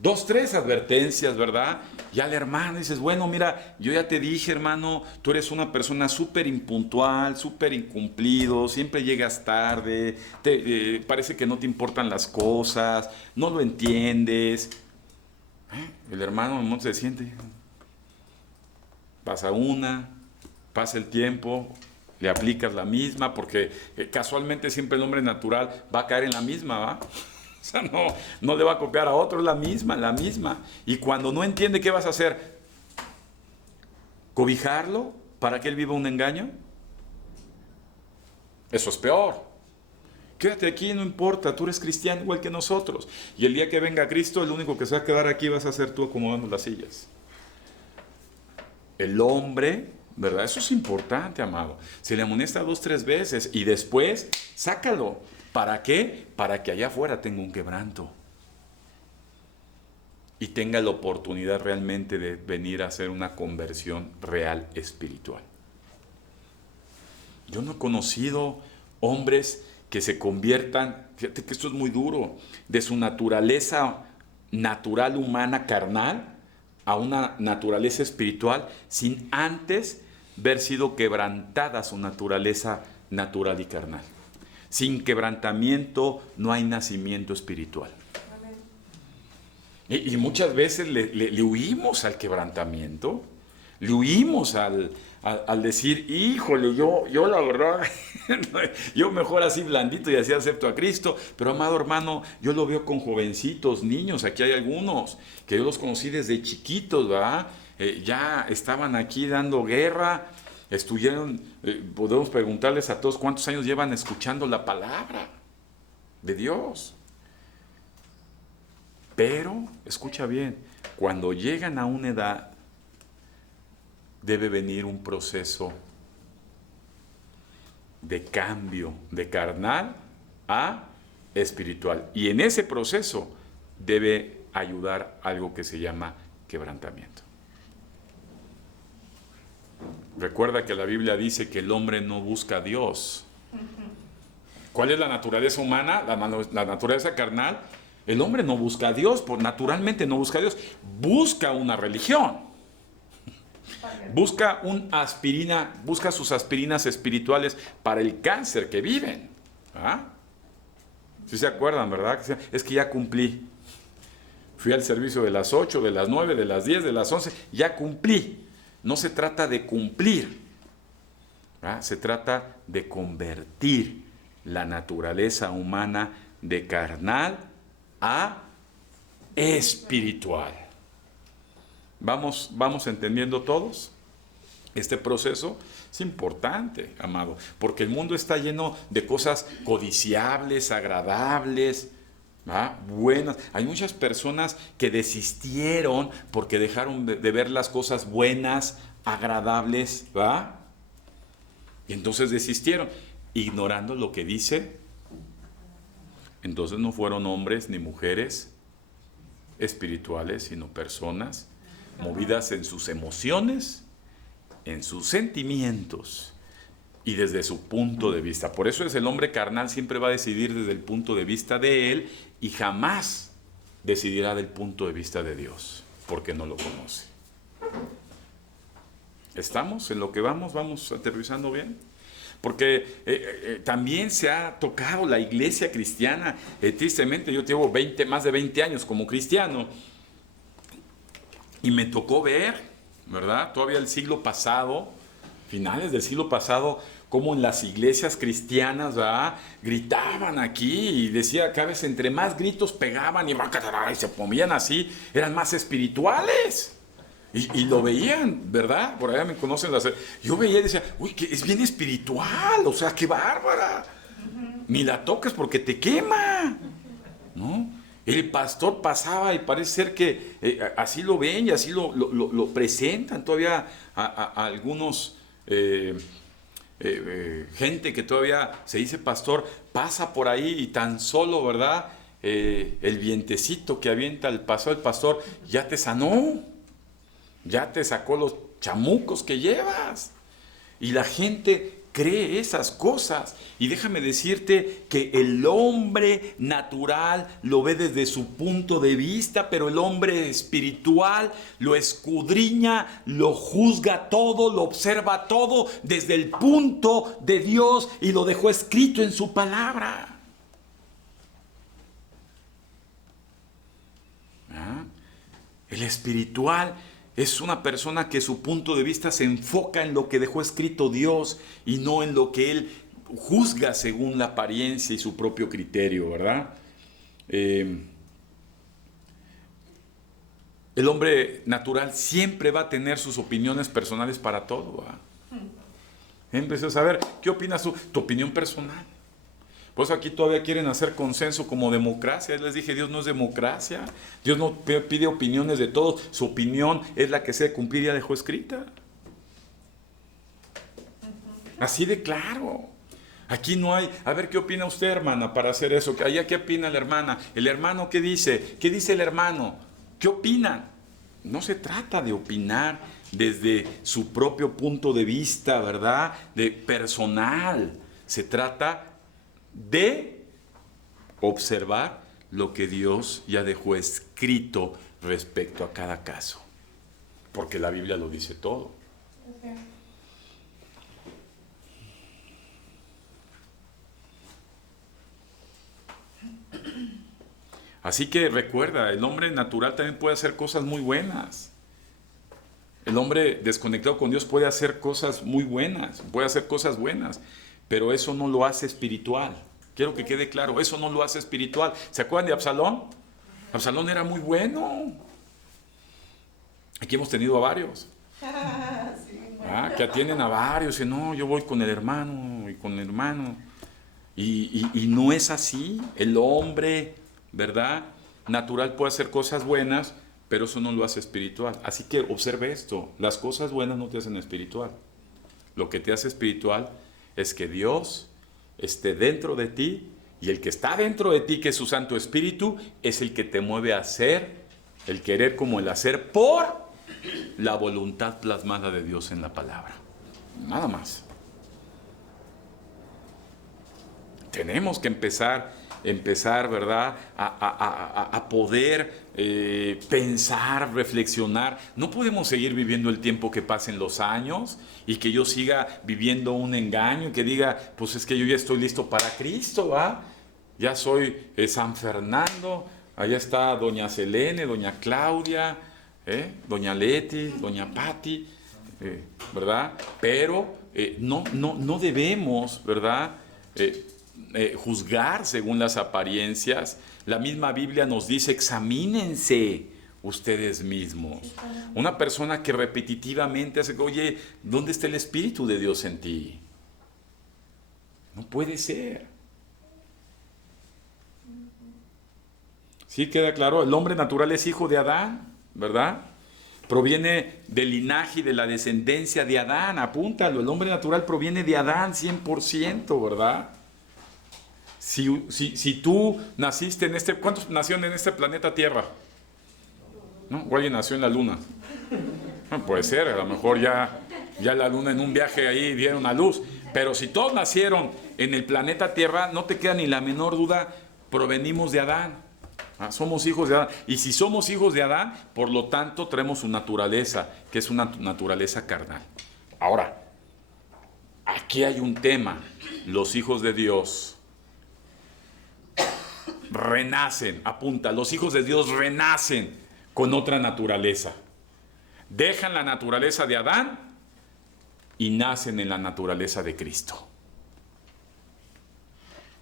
2, 3 advertencias, ¿verdad? Y al hermano dices, bueno, mira, yo ya te dije, hermano, tú eres una persona súper impuntual, súper incumplido, siempre llegas tarde, parece que no te importan las cosas, no lo entiendes. El hermano no se siente. Pasa pasa el tiempo, le aplicas la misma, porque casualmente siempre el hombre natural va a caer en la misma, ¿va? O sea, no le va a copiar a otro, es la misma. Y cuando no entiende, ¿qué vas a hacer? ¿Cobijarlo para que él viva un engaño? Eso es peor. Quédate aquí, no importa, tú eres cristiano igual que nosotros. Y el día que venga Cristo, el único que se va a quedar aquí vas a ser tú acomodando las sillas. El hombre, ¿verdad? Eso es importante, amado. Se le amonesta 2, 3 veces y después sácalo. ¿Para qué? Para que allá afuera tenga un quebranto y tenga la oportunidad realmente de venir a hacer una conversión real espiritual. Yo no he conocido hombres que se conviertan, fíjate que esto es muy duro, de su naturaleza natural humana carnal a una naturaleza espiritual sin antes haber sido quebrantada su naturaleza natural y carnal. Sin quebrantamiento no hay nacimiento espiritual. Y muchas veces le huimos al quebrantamiento, le huimos al decir, híjole, yo la verdad, yo mejor así blandito y así acepto a Cristo. Pero amado hermano, yo lo veo con jovencitos, niños, aquí hay algunos que yo los conocí desde chiquitos, ¿verdad? Ya estaban aquí dando guerra. Estuvieron, podemos preguntarles a todos cuántos años llevan escuchando la palabra de Dios. Pero, escucha bien, cuando llegan a una edad, debe venir un proceso de cambio de carnal a espiritual. Y en ese proceso debe ayudar algo que se llama quebrantamiento. Recuerda que la Biblia dice que el hombre no busca a Dios. ¿Cuál es la naturaleza humana? La naturaleza carnal. El hombre no busca a Dios, naturalmente no busca a Dios. Busca una religión. Busca busca sus aspirinas espirituales para el cáncer que viven. ¿Ah? ¿Sí se acuerdan, verdad? Es que ya cumplí. Fui al servicio de las 8, de las 9, de las 10, de las 11. Ya cumplí. No se trata de cumplir, ¿verdad? Se trata de convertir la naturaleza humana de carnal a espiritual. ¿Vamos entendiendo todos? Este proceso es importante, amado, porque el mundo está lleno de cosas codiciables, agradables, ¿ah? Buenas. Hay muchas personas que desistieron porque dejaron de ver las cosas buenas, agradables, ¿va? Y entonces desistieron, ignorando lo que dice. Entonces no fueron hombres ni mujeres espirituales, sino personas movidas en sus emociones, en sus sentimientos y desde su punto de vista. Por eso es el hombre carnal siempre va a decidir desde el punto de vista de él y jamás decidirá del punto de vista de Dios, porque no lo conoce. ¿Estamos en lo que vamos aterrizando bien? Porque también se ha tocado la iglesia cristiana. Tristemente yo llevo más de 20 años como cristiano y me tocó ver, ¿verdad? Todavía el siglo pasado, finales del siglo pasado, como en las iglesias cristianas, ¿verdad? Gritaban aquí y decía que a veces entre más gritos pegaban y se ponían así, eran más espirituales. Y lo veían, ¿verdad? Por allá me conocen yo veía y decía, uy, que es bien espiritual, o sea, qué bárbara. Ni la toques porque te quema, ¿no? El pastor pasaba y parece ser que así lo ven y así lo presentan todavía a algunos gente que todavía se dice pastor, pasa por ahí y tan solo, ¿verdad? El vientecito que avienta el pastor ya te sanó. Ya te sacó los chamucos que llevas. Y la gente cree esas cosas. Y déjame decirte que el hombre natural lo ve desde su punto de vista, pero el hombre espiritual lo escudriña, lo juzga todo, lo observa todo desde el punto de Dios y lo dejó escrito en su palabra. El espiritual es una persona que su punto de vista se enfoca en lo que dejó escrito Dios y no en lo que él juzga según la apariencia y su propio criterio, ¿verdad? El hombre natural siempre va a tener sus opiniones personales para todo, ¿verdad? Empecé a saber, ¿qué opinas tú? Tu opinión personal. Pues aquí todavía quieren hacer consenso como democracia. Les dije, Dios no es democracia. Dios no pide opiniones de todos. Su opinión es la que se debe cumplir y ya dejó escrita. Así de claro. Aquí no hay, a ver, ¿qué opina usted, hermana, para hacer eso? Allá, ¿qué opina la hermana? ¿El hermano qué dice? ¿Qué dice el hermano? ¿Qué opinan? No se trata de opinar desde su propio punto de vista, ¿verdad? De personal. Se trata de observar lo que Dios ya dejó escrito respecto a cada caso, porque la Biblia lo dice todo. Así que recuerda, el hombre natural también puede hacer cosas muy buenas. El hombre desconectado con Dios puede hacer cosas muy buenas, puede hacer cosas buenas, pero eso no lo hace espiritual. Quiero que quede claro, eso no lo hace espiritual. ¿Se acuerdan de Absalón? Absalón era muy bueno. Aquí hemos tenido a varios. Que atienden a varios y no, yo voy con el hermano y con el hermano. Y no es así. El hombre, ¿verdad? Natural puede hacer cosas buenas, pero eso no lo hace espiritual. Así que observe esto, las cosas buenas no te hacen espiritual. Lo que te hace espiritual es que Dios esté dentro de ti y el que está dentro de ti, que es su Santo Espíritu, es el que te mueve a hacer, el querer como el hacer por la voluntad plasmada de Dios en la palabra. Nada más. Tenemos que empezar, ¿verdad? A poder pensar, reflexionar. No podemos seguir viviendo el tiempo que pasen los años y que yo siga viviendo un engaño y que diga, pues es que yo ya estoy listo para Cristo, ¿va? Ya soy San Fernando, allá está doña Selene, doña Claudia, doña Leti, doña Patti, ¿verdad? Pero no debemos, ¿verdad? Juzgar según las apariencias. La misma Biblia nos dice, examínense ustedes mismos. Una persona que repetitivamente hace, oye, ¿dónde está el Espíritu de Dios en ti? No puede ser. ¿Sí queda claro? El hombre natural es hijo de Adán, ¿verdad? Proviene del linaje y de la descendencia de Adán, apúntalo, el hombre natural proviene de Adán 100%, ¿verdad? Si tú naciste en este... ¿Cuántos nacieron en este planeta Tierra? ¿No? ¿O alguien nació en la Luna? No, puede ser, a lo mejor ya la Luna en un viaje ahí dieron a luz. Pero si todos nacieron en el planeta Tierra, no te queda ni la menor duda, provenimos de Adán. Somos hijos de Adán. Y si somos hijos de Adán, por lo tanto traemos su naturaleza, que es una naturaleza carnal. Ahora, aquí hay un tema. Los hijos de Dios renacen, apunta, los hijos de Dios renacen con otra naturaleza. Dejan la naturaleza de Adán y nacen en la naturaleza de Cristo.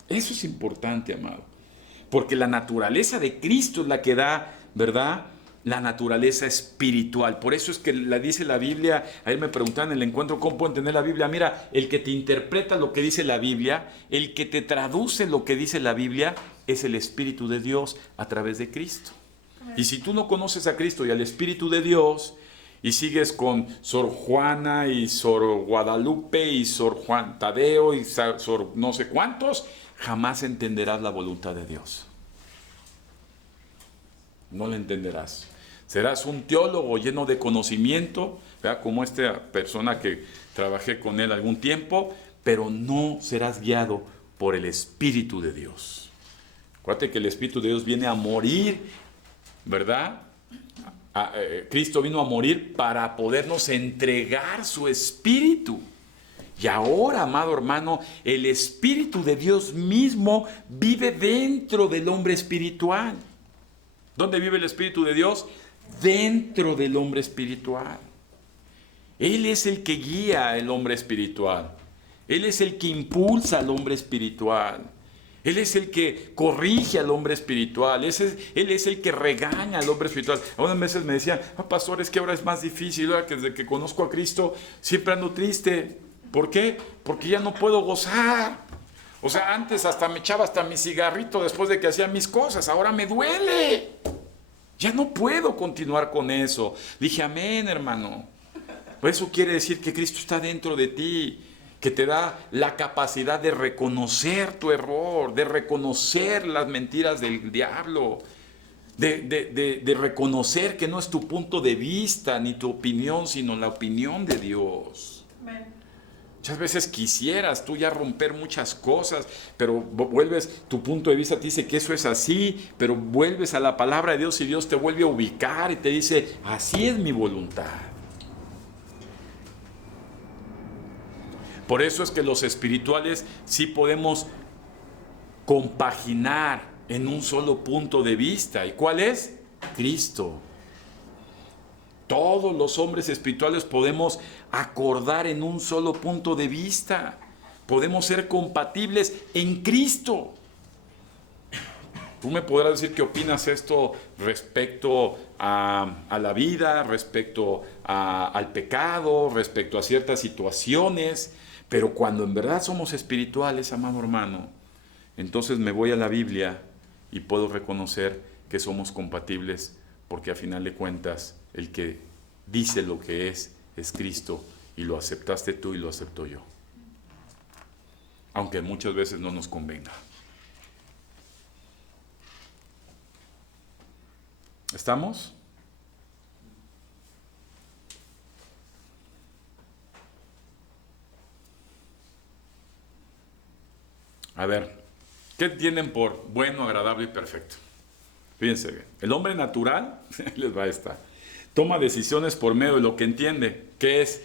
Eso es importante, amado, porque la naturaleza de Cristo es la que da, ¿verdad?, la naturaleza espiritual. Por eso es que la dice la Biblia. Ayer me preguntaban en el encuentro cómo puedo entender la Biblia. Mira, el que te interpreta lo que dice la Biblia, el que te traduce lo que dice la Biblia, es el Espíritu de Dios a través de Cristo. Y si tú no conoces a Cristo y al Espíritu de Dios y sigues con Sor Juana y Sor Guadalupe y Sor Juan Tadeo y Sor no sé cuántos, jamás entenderás la voluntad de Dios. No la entenderás. Serás un teólogo lleno de conocimiento, ¿verdad? Como esta persona que trabajé con él algún tiempo, pero no serás guiado por el Espíritu de Dios. Acuérdate que el Espíritu de Dios viene a morir, ¿verdad? Cristo vino a morir para podernos entregar su Espíritu. Y ahora, amado hermano, el Espíritu de Dios mismo vive dentro del hombre espiritual. ¿Dónde vive el Espíritu de Dios? Dentro del hombre espiritual. Él es el que guía al hombre espiritual. Él es el que impulsa al hombre espiritual. Él es el que corrige al hombre espiritual. Él es el que regaña al hombre espiritual. Algunas veces me decían, pastor, es que ahora es más difícil. Ahora que desde que conozco a Cristo siempre ando triste. ¿Por qué? Porque ya no puedo gozar. O sea, antes hasta me echaba hasta mi cigarrito después de que hacía mis cosas. Ahora me duele. Ya no puedo continuar con eso. Dije, amén, hermano. Pues eso quiere decir que Cristo está dentro de ti, que te da la capacidad de reconocer tu error, de reconocer las mentiras del diablo, de reconocer que no es tu punto de vista ni tu opinión, sino la opinión de Dios. Amén. Muchas veces quisieras tú ya romper muchas cosas, pero vuelves, tu punto de vista te dice que eso es así, pero vuelves a la palabra de Dios y Dios te vuelve a ubicar y te dice, así es mi voluntad. Por eso es que los espirituales sí podemos compaginar en un solo punto de vista. ¿Y cuál es? Cristo. Todos los hombres espirituales podemos acordar en un solo punto de vista. Podemos ser compatibles en Cristo. Tú me podrás decir qué opinas esto respecto a la vida, respecto al pecado, respecto a ciertas situaciones. Pero cuando en verdad somos espirituales, amado hermano, entonces me voy a la Biblia y puedo reconocer que somos compatibles, porque a final de cuentas el que dice lo que es Cristo, y lo aceptaste tú y lo acepto yo. Aunque muchas veces no nos convenga. ¿Estamos? A ver, ¿qué tienen por bueno, agradable y perfecto? Fíjense bien, el hombre natural, les va a estar, toma decisiones por medio de lo que entiende, que es,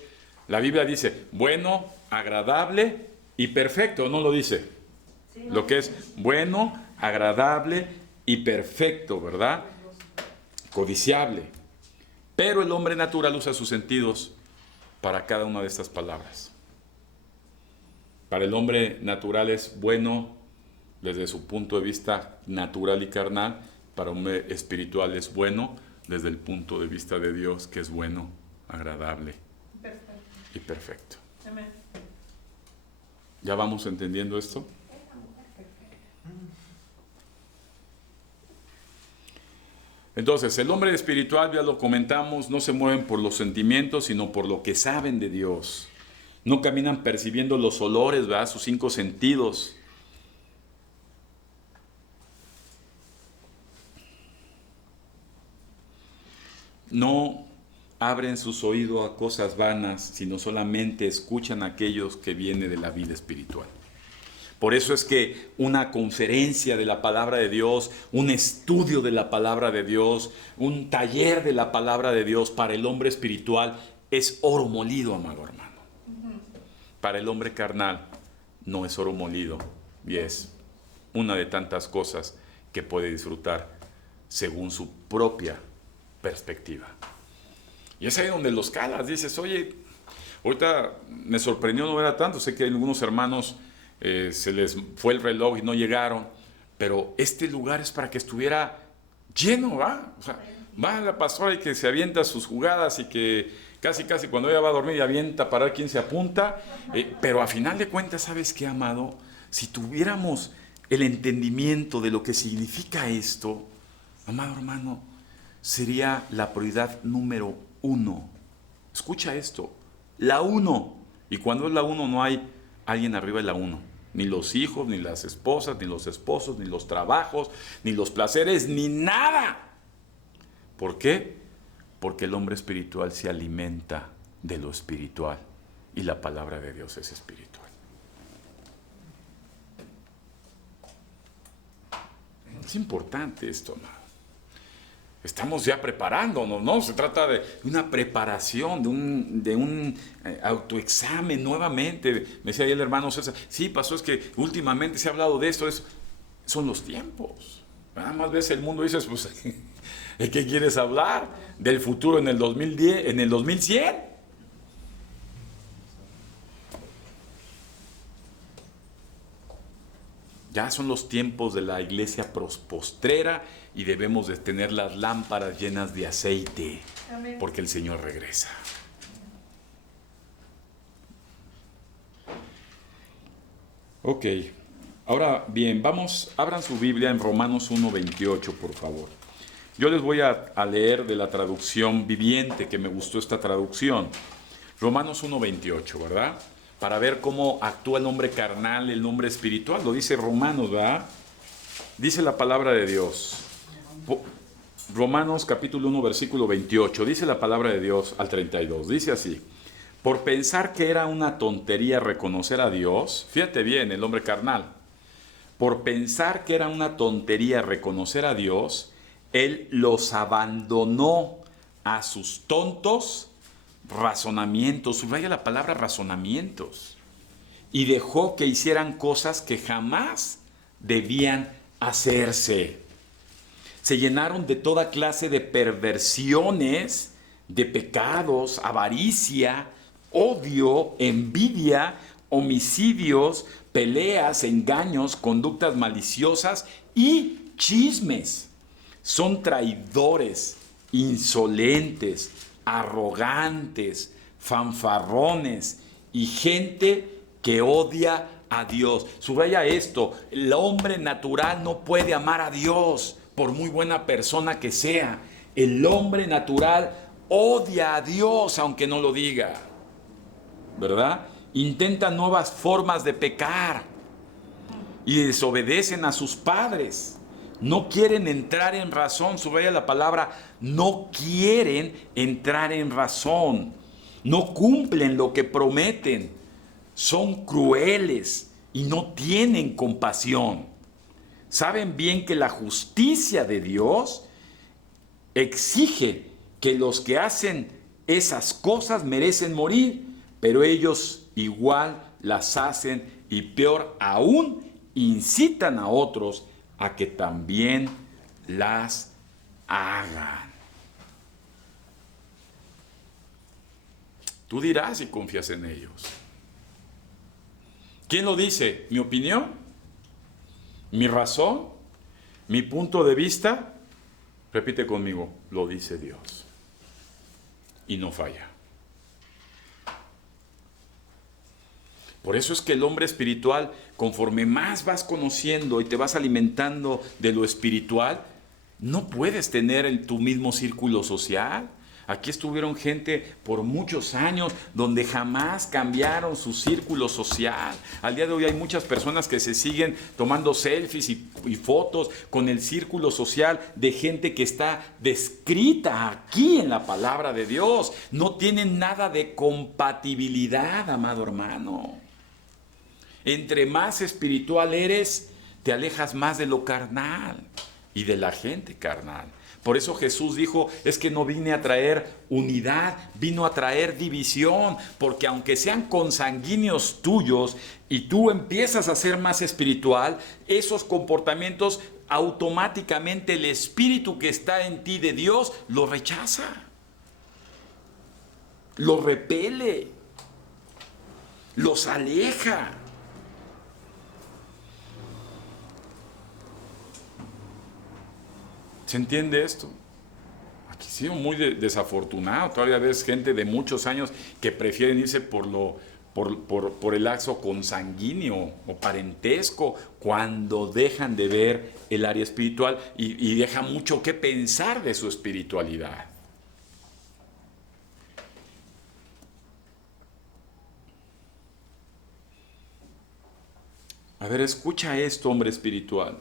la Biblia dice, bueno, agradable y perfecto, ¿no lo dice? Sí, Lo que es bueno, agradable y perfecto, ¿verdad? Codiciable. Pero el hombre natural usa sus sentidos para cada una de estas palabras. Para el hombre natural es bueno desde su punto de vista natural y carnal. Para un hombre espiritual es bueno desde el punto de vista de Dios, que es bueno, agradable perfecto. y perfecto. Amén. ¿Ya vamos entendiendo esto? Entonces, el hombre espiritual, ya lo comentamos, no se mueven por los sentimientos, sino por lo que saben de Dios. No caminan percibiendo los olores, ¿verdad? Sus 5 sentidos. No abren sus oídos a cosas vanas, sino solamente escuchan aquellos que vienen de la vida espiritual. Por eso es que una conferencia de la palabra de Dios, un estudio de la palabra de Dios, un taller de la palabra de Dios para el hombre espiritual es oro molido, amado hermano. Para el hombre carnal no es oro molido y es una de tantas cosas que puede disfrutar según su propia perspectiva. Y es ahí donde los calas, dices, oye, ahorita me sorprendió no ver a tanto, sé que hay algunos hermanos se les fue el reloj y no llegaron, pero este lugar es para que estuviera lleno, ¿va? O sea, va la pastora y que se avienta sus jugadas y que casi cuando ella va a dormir y avienta para ver quién se apunta, pero a final de cuentas, ¿sabes qué, amado? Si tuviéramos el entendimiento de lo que significa esto, amado hermano, sería la prioridad número 1. Escucha esto, la 1. Y cuando es la 1 no hay alguien arriba de la 1. Ni los hijos, ni las esposas, ni los esposos, ni los trabajos, ni los placeres, ni nada. ¿Por qué? Porque el hombre espiritual se alimenta de lo espiritual y la palabra de Dios es espiritual. Es importante esto, amado. Estamos ya preparándonos, ¿no? Se trata de una preparación, de un autoexamen nuevamente. Me decía ahí el hermano César, sí, pasó, es que últimamente se ha hablado de esto, eso. Son los tiempos. Nada más ves el mundo y dices, pues, ¿de qué quieres hablar? ¿Del futuro en el 2010, en el 2100? Ya son los tiempos de la iglesia postrera y debemos de tener las lámparas llenas de aceite. Amén. Porque el Señor regresa. Ok, ahora bien, vamos, abran su Biblia en Romanos 1:28, por favor. Yo les voy a leer de la traducción viviente, que me gustó esta traducción. Romanos 1:28, ¿verdad? Para ver cómo actúa el hombre carnal, el hombre espiritual. Lo dice Romanos, ¿verdad? Dice la palabra de Dios. Romanos capítulo 1, versículo 28. Dice la palabra de Dios al 32. Dice así. Por pensar que era una tontería reconocer a Dios, fíjate bien, el hombre carnal. Por pensar que era una tontería reconocer a Dios, Él los abandonó a sus tontos razonamientos, subraya la palabra razonamientos, y dejó que hicieran cosas que jamás debían hacerse. Se llenaron de toda clase de perversiones, de pecados, avaricia, odio, envidia, homicidios, peleas, engaños, conductas maliciosas y chismes. Son traidores, insolentes, arrogantes, fanfarrones y gente que odia a Dios. Subraya esto, el hombre natural no puede amar a Dios por muy buena persona que sea. El hombre natural odia a Dios aunque no lo diga, ¿verdad? Intenta nuevas formas de pecar y desobedecen a sus padres. No quieren entrar en razón, subraya la palabra, no quieren entrar en razón. No cumplen lo que prometen. Son crueles y no tienen compasión. Saben bien que la justicia de Dios exige que los que hacen esas cosas merecen morir, pero ellos igual las hacen y peor aún incitan a otros a que también las hagan. Tú dirás si confías en ellos. ¿Quién lo dice? ¿Mi opinión? ¿Mi razón? ¿Mi punto de vista? Repite conmigo, lo dice Dios. Y no falla. Por eso es que el hombre espiritual, conforme más vas conociendo y te vas alimentando de lo espiritual, no puedes tener en tu mismo círculo social. Aquí estuvieron gente por muchos años donde jamás cambiaron su círculo social. Al día de hoy hay muchas personas que se siguen tomando selfies y fotos con el círculo social de gente que está descrita aquí en la palabra de Dios. No tienen nada de compatibilidad, amado hermano. Entre más espiritual eres, te alejas más de lo carnal y de la gente carnal. Por eso Jesús dijo, es que no vine a traer unidad, vino a traer división, porque aunque sean consanguíneos tuyos y tú empiezas a ser más espiritual, esos comportamientos automáticamente el espíritu que está en ti de Dios lo rechaza, lo repele, los aleja. ¿Se entiende esto? Aquí ha sido muy desafortunado. Todavía ves gente de muchos años que prefieren irse por el lazo consanguíneo o parentesco cuando dejan de ver el área espiritual y deja mucho que pensar de su espiritualidad. A ver, escucha esto, hombre espiritual.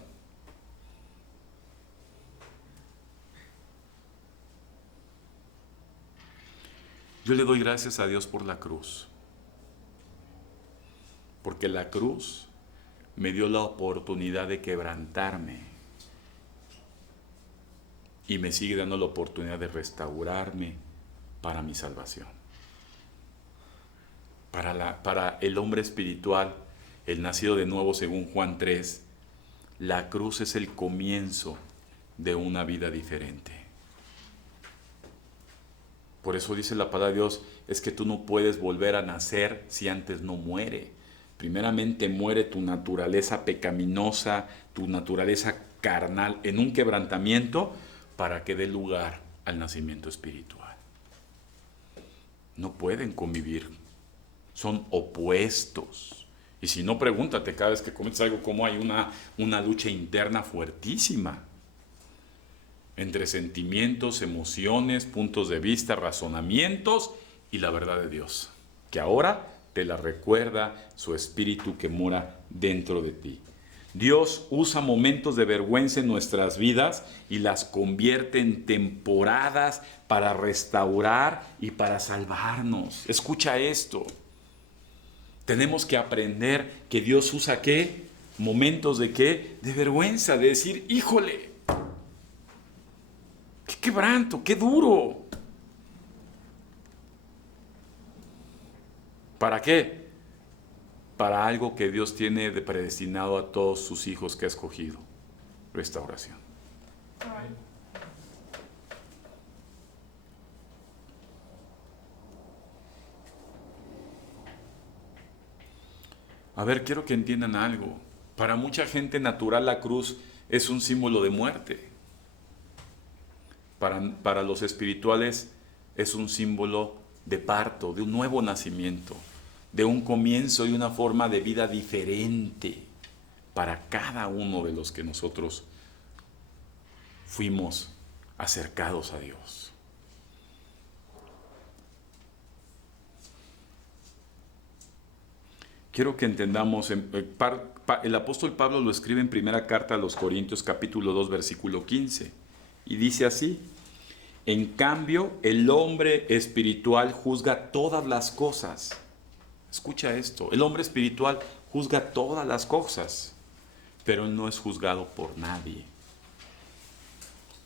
Yo le doy gracias a Dios por la cruz, porque la cruz me dio la oportunidad de quebrantarme y me sigue dando la oportunidad de restaurarme para mi salvación. Para el hombre espiritual, el nacido de nuevo según Juan 3, la cruz es el comienzo de una vida diferente. Por eso dice la palabra de Dios, es que tú no puedes volver a nacer si antes no muere. Primeramente muere tu naturaleza pecaminosa, tu naturaleza carnal en un quebrantamiento para que dé lugar al nacimiento espiritual. No pueden convivir, son opuestos. Y si no, pregúntate cada vez que cometes algo, cómo hay una lucha interna fuertísima entre sentimientos, emociones, puntos de vista, razonamientos y la verdad de Dios, que ahora te la recuerda su Espíritu que mora dentro de ti. Dios usa momentos de vergüenza en nuestras vidas y las convierte en temporadas para restaurar y para salvarnos. Escucha esto. Tenemos que aprender que Dios usa ¿qué? Momentos de ¿qué? De vergüenza, de decir, híjole, qué quebranto, qué duro. ¿Para qué? Para algo que Dios tiene de predestinado a todos sus hijos que ha escogido. Restauración. A ver, quiero que entiendan algo. Para mucha gente natural la cruz es un símbolo de muerte. Para los espirituales es un símbolo de parto, de un nuevo nacimiento, de un comienzo y una forma de vida diferente para cada uno de los que nosotros fuimos acercados a Dios. Quiero que entendamos, el apóstol Pablo lo escribe en primera carta a los Corintios capítulo 2 versículo 15 y dice así: en cambio el hombre espiritual juzga todas las cosas. Escucha esto, el hombre espiritual juzga todas las cosas, pero él no es juzgado por nadie.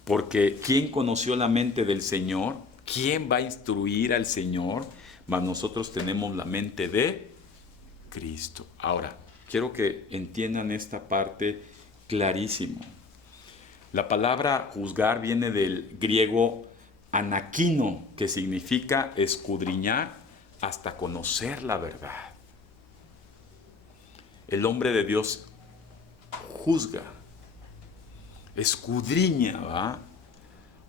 Porque ¿quién conoció la mente del Señor? ¿Quién va a instruir al Señor? Mas nosotros tenemos la mente de Cristo. Ahora, quiero que entiendan esta parte clarísimo. La palabra juzgar viene del griego anaquino, que significa escudriñar hasta conocer la verdad. El hombre de Dios juzga, escudriña, ¿va?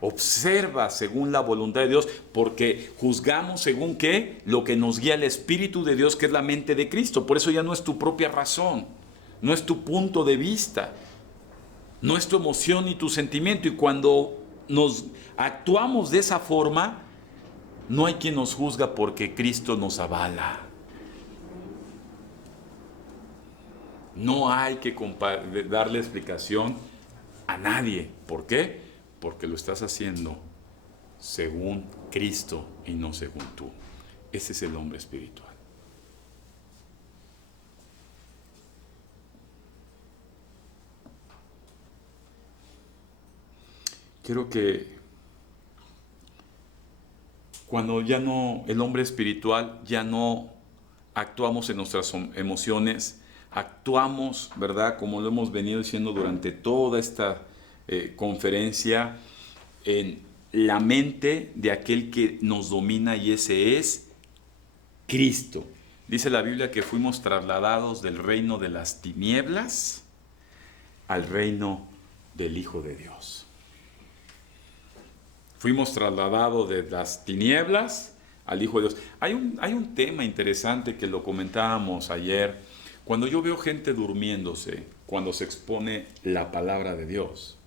Observa según la voluntad de Dios, porque juzgamos según ¿qué? Lo que nos guía el Espíritu de Dios, que es la mente de Cristo. Por eso ya no es tu propia razón, no es tu punto de vista, no es tu emoción ni tu sentimiento. Y cuando nos actuamos de esa forma, no hay quien nos juzga porque Cristo nos avala. No hay que darle explicación a nadie. ¿Por qué? Porque lo estás haciendo según Cristo y no según tú. Ese es el hombre espiritual. Quiero que cuando ya no, el hombre espiritual, ya no actuamos en nuestras emociones, actuamos, ¿verdad? Como lo hemos venido diciendo durante toda esta conferencia, en la mente de aquel que nos domina, y ese es Cristo. Dice la Biblia que fuimos trasladados del reino de las tinieblas al reino del Hijo de Dios. Fuimos trasladados de las tinieblas al Hijo de Dios. Hay un tema interesante que lo comentábamos ayer. Cuando yo veo gente durmiéndose, cuando se expone la palabra de Dios,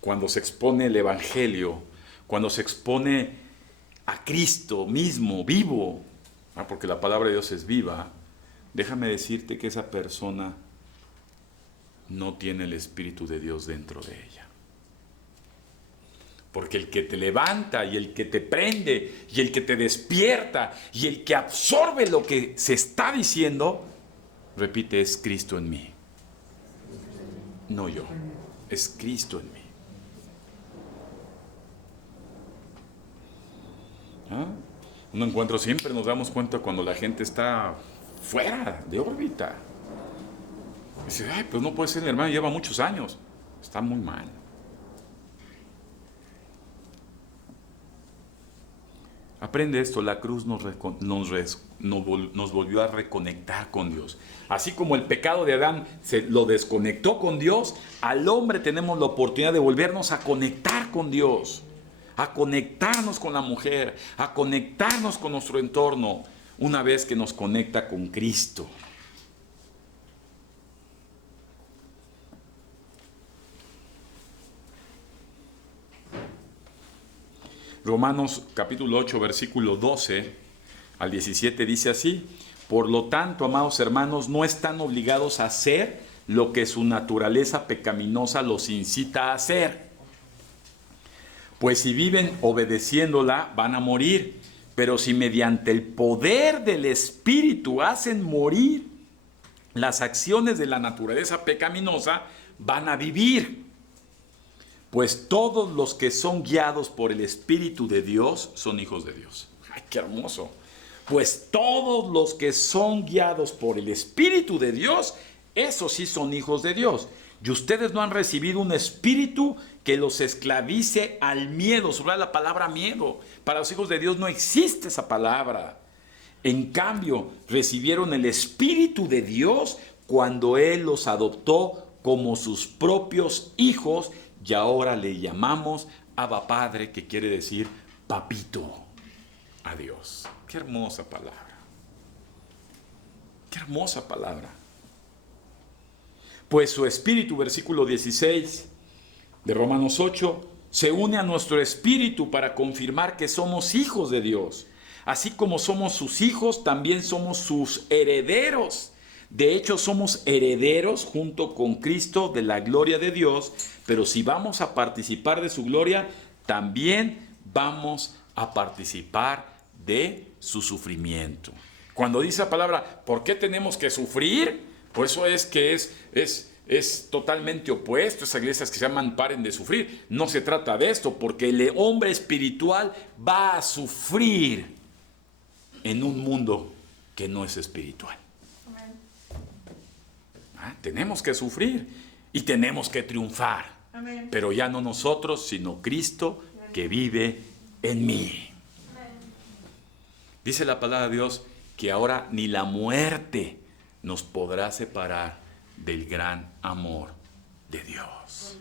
cuando se expone el Evangelio, cuando se expone a Cristo mismo, vivo, porque la palabra de Dios es viva, déjame decirte que esa persona no tiene el Espíritu de Dios dentro de ella. Porque el que te levanta y el que te prende y el que te despierta y el que absorbe lo que se está diciendo, repite, es Cristo en mí. No yo, es Cristo en mí. ¿Ah? Un encuentro siempre nos damos cuenta cuando la gente está fuera de órbita. Dice, ay, pues no puede ser, el hermano lleva muchos años. Está muy mal. Aprende esto, la cruz nos volvió a reconectar con Dios. Así como el pecado de Adán se lo desconectó con Dios, al hombre tenemos la oportunidad de volvernos a conectar con Dios, a conectarnos con la mujer, a conectarnos con nuestro entorno, una vez que nos conecta con Cristo. Romanos capítulo 8, versículo 12 al 17 dice así: por lo tanto, amados hermanos, no están obligados a hacer lo que su naturaleza pecaminosa los incita a hacer. Pues si viven obedeciéndola, van a morir. Pero si mediante el poder del Espíritu hacen morir las acciones de la naturaleza pecaminosa, van a vivir. Pues todos los que son guiados por el Espíritu de Dios son hijos de Dios. ¡Ay, qué hermoso! Pues todos los que son guiados por el Espíritu de Dios, esos sí son hijos de Dios. Y ustedes no han recibido un espíritu que los esclavice al miedo. Sobre la palabra miedo. Para los hijos de Dios no existe esa palabra. En cambio, recibieron el Espíritu de Dios cuando Él los adoptó como sus propios hijos. Y ahora le llamamos Abba Padre, que quiere decir papito a Dios. Qué hermosa palabra. Qué hermosa palabra. Pues su espíritu, versículo 16 de Romanos 8, se une a nuestro espíritu para confirmar que somos hijos de Dios. Así como somos sus hijos, también somos sus herederos. De hecho, somos herederos junto con Cristo de la gloria de Dios, pero si vamos a participar de su gloria, también vamos a participar de su sufrimiento. Cuando dice la palabra, ¿por qué tenemos que sufrir? Por eso es que es totalmente opuesto. Esas iglesias que se llaman paren de sufrir. No se trata de esto, porque el hombre espiritual va a sufrir en un mundo que no es espiritual. Tenemos que sufrir y tenemos que triunfar. Amén. Pero ya no nosotros, sino Cristo que vive en mí. Amén. Dice la palabra de Dios que ahora ni la muerte nos podrá separar del gran amor de Dios.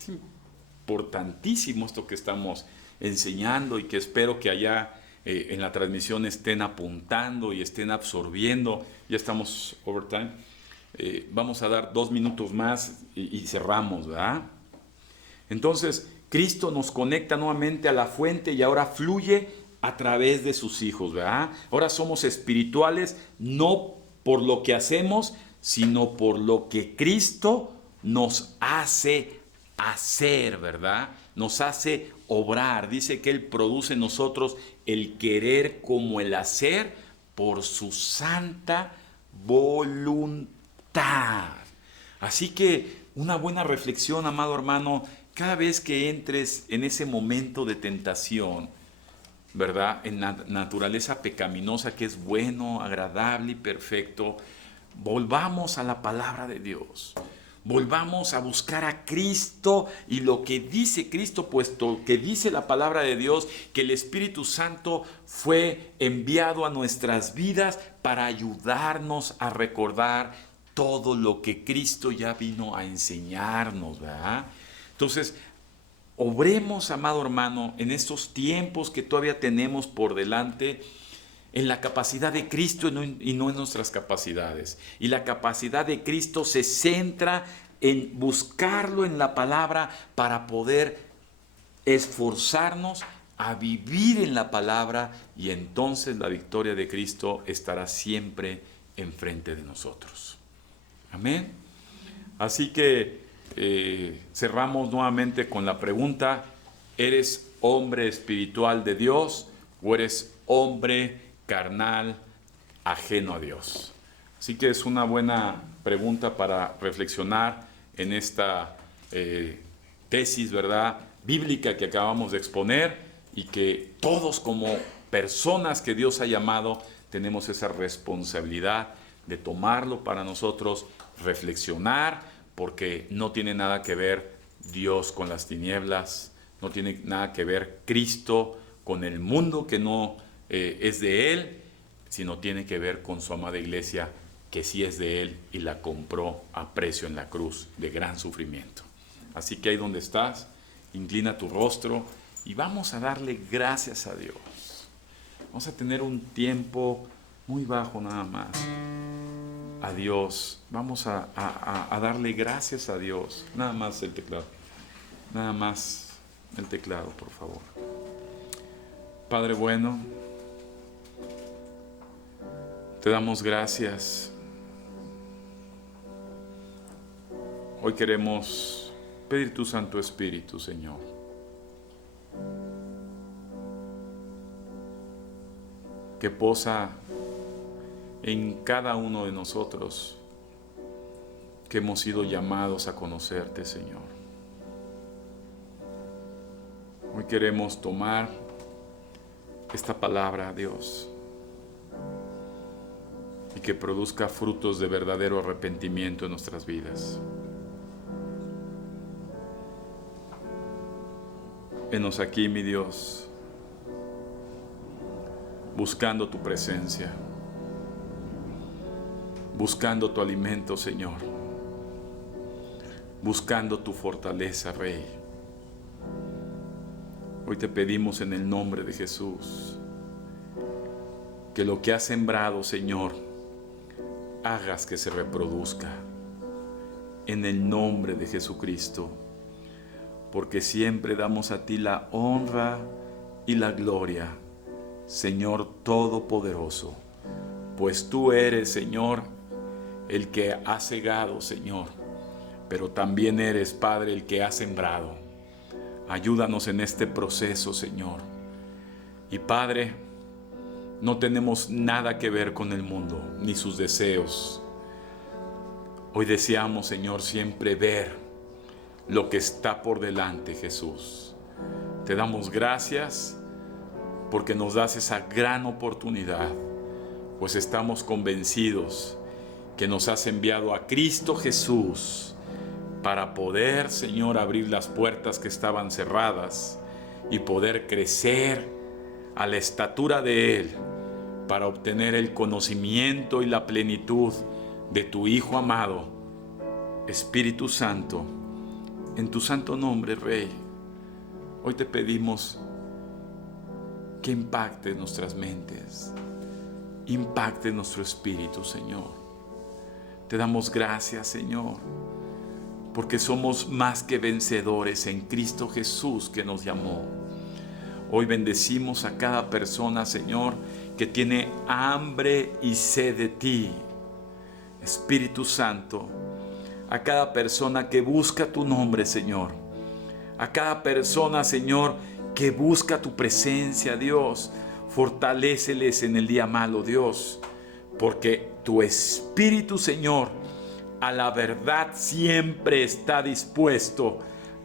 Es importantísimo esto que estamos enseñando y que espero que allá en la transmisión estén apuntando y estén absorbiendo. Ya estamos overtime. Vamos a dar 2 minutos más y cerramos, ¿verdad? Entonces, Cristo nos conecta nuevamente a la fuente y ahora fluye a través de sus hijos, ¿verdad? Ahora somos espirituales no por lo que hacemos, sino por lo que Cristo nos hace hacer, ¿verdad? Nos hace obrar. Dice que Él produce en nosotros el querer como el hacer por su santa voluntad. Así que una buena reflexión, amado hermano, cada vez que entres en ese momento de tentación, ¿verdad? En la naturaleza pecaminosa que es bueno, agradable y perfecto, volvamos a la palabra de Dios. Volvamos a buscar a Cristo y lo que dice Cristo, puesto que dice la palabra de Dios, que el Espíritu Santo fue enviado a nuestras vidas para ayudarnos a recordar todo lo que Cristo ya vino a enseñarnos, ¿verdad? Entonces, obremos, amado hermano, en estos tiempos que todavía tenemos por delante, en la capacidad de Cristo y no en nuestras capacidades. Y la capacidad de Cristo se centra en buscarlo en la palabra para poder esforzarnos a vivir en la palabra, y entonces la victoria de Cristo estará siempre enfrente de nosotros. Amén. Así que cerramos nuevamente con la pregunta: ¿eres hombre espiritual de Dios o eres hombre carnal ajeno a Dios? Así que es una buena pregunta para reflexionar en esta tesis, ¿verdad?, bíblica que acabamos de exponer, y que todos como personas que Dios ha llamado tenemos esa responsabilidad de tomarlo para nosotros, reflexionar, porque no tiene nada que ver Dios con las tinieblas, no tiene nada que ver Cristo con el mundo que no es de Él, sino tiene que ver con su amada iglesia, que sí es de Él y la compró a precio en la cruz de gran sufrimiento. Así que ahí donde estás, inclina tu rostro y vamos a darle gracias a Dios. Vamos a tener un tiempo muy bajo nada más a Dios. Vamos a darle gracias a Dios. Nada más el teclado. Nada más el teclado, por favor. Padre bueno, te damos gracias. Hoy queremos pedir tu Santo Espíritu, Señor. Que posa en cada uno de nosotros que hemos sido llamados a conocerte, Señor. Hoy queremos tomar esta palabra, Dios, y que produzca frutos de verdadero arrepentimiento en nuestras vidas. Henos aquí, mi Dios, buscando tu presencia, buscando tu alimento, Señor, buscando tu fortaleza, Rey. Hoy te pedimos en el nombre de Jesús que lo que has sembrado, Señor, hagas que se reproduzca en el nombre de Jesucristo, porque siempre damos a ti la honra y la gloria, Señor Todopoderoso, pues tú eres, Señor, el que ha cegado, Señor, pero también eres, Padre, el que ha sembrado. Ayúdanos en este proceso, Señor. Y Padre, no tenemos nada que ver con el mundo, ni sus deseos. Hoy deseamos, Señor, siempre ver lo que está por delante, Jesús. Te damos gracias porque nos das esa gran oportunidad, pues estamos convencidos que nos has enviado a Cristo Jesús para poder, Señor, abrir las puertas que estaban cerradas y poder crecer a la estatura de Él, para obtener el conocimiento y la plenitud de tu Hijo amado, Espíritu Santo. En tu santo nombre, Rey, hoy te pedimos que impacte nuestras mentes, impacte nuestro espíritu, Señor. Te damos gracias, Señor, porque somos más que vencedores en Cristo Jesús que nos llamó. Hoy bendecimos a cada persona, Señor, que tiene hambre y sed de ti, Espíritu Santo. A cada persona que busca tu nombre, Señor. A cada persona, Señor, que busca tu presencia, Dios. Fortaléceles en el día malo, Dios. Porque tu Espíritu, Señor, a la verdad siempre está dispuesto,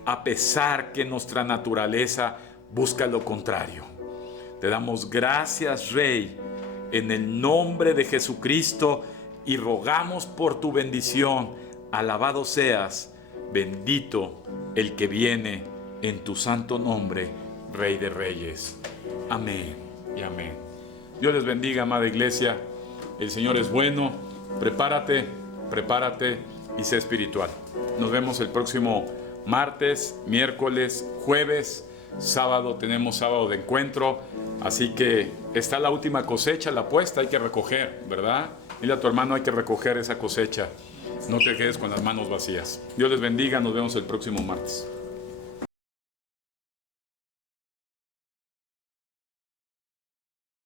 a pesar que nuestra naturaleza busca lo contrario. Te damos gracias, Rey, en el nombre de Jesucristo, y rogamos por tu bendición. Alabado seas, bendito el que viene en tu santo nombre, Rey de Reyes. Amén y amén. Dios les bendiga, amada iglesia. El Señor es bueno. Prepárate y sé espiritual. Nos vemos el próximo martes, miércoles, jueves, sábado. Tenemos sábado de encuentro. Así que está la última cosecha, la puesta, hay que recoger, ¿verdad? Dile a tu hermano, hay que recoger esa cosecha. No te quedes con las manos vacías. Dios les bendiga, nos vemos el próximo martes.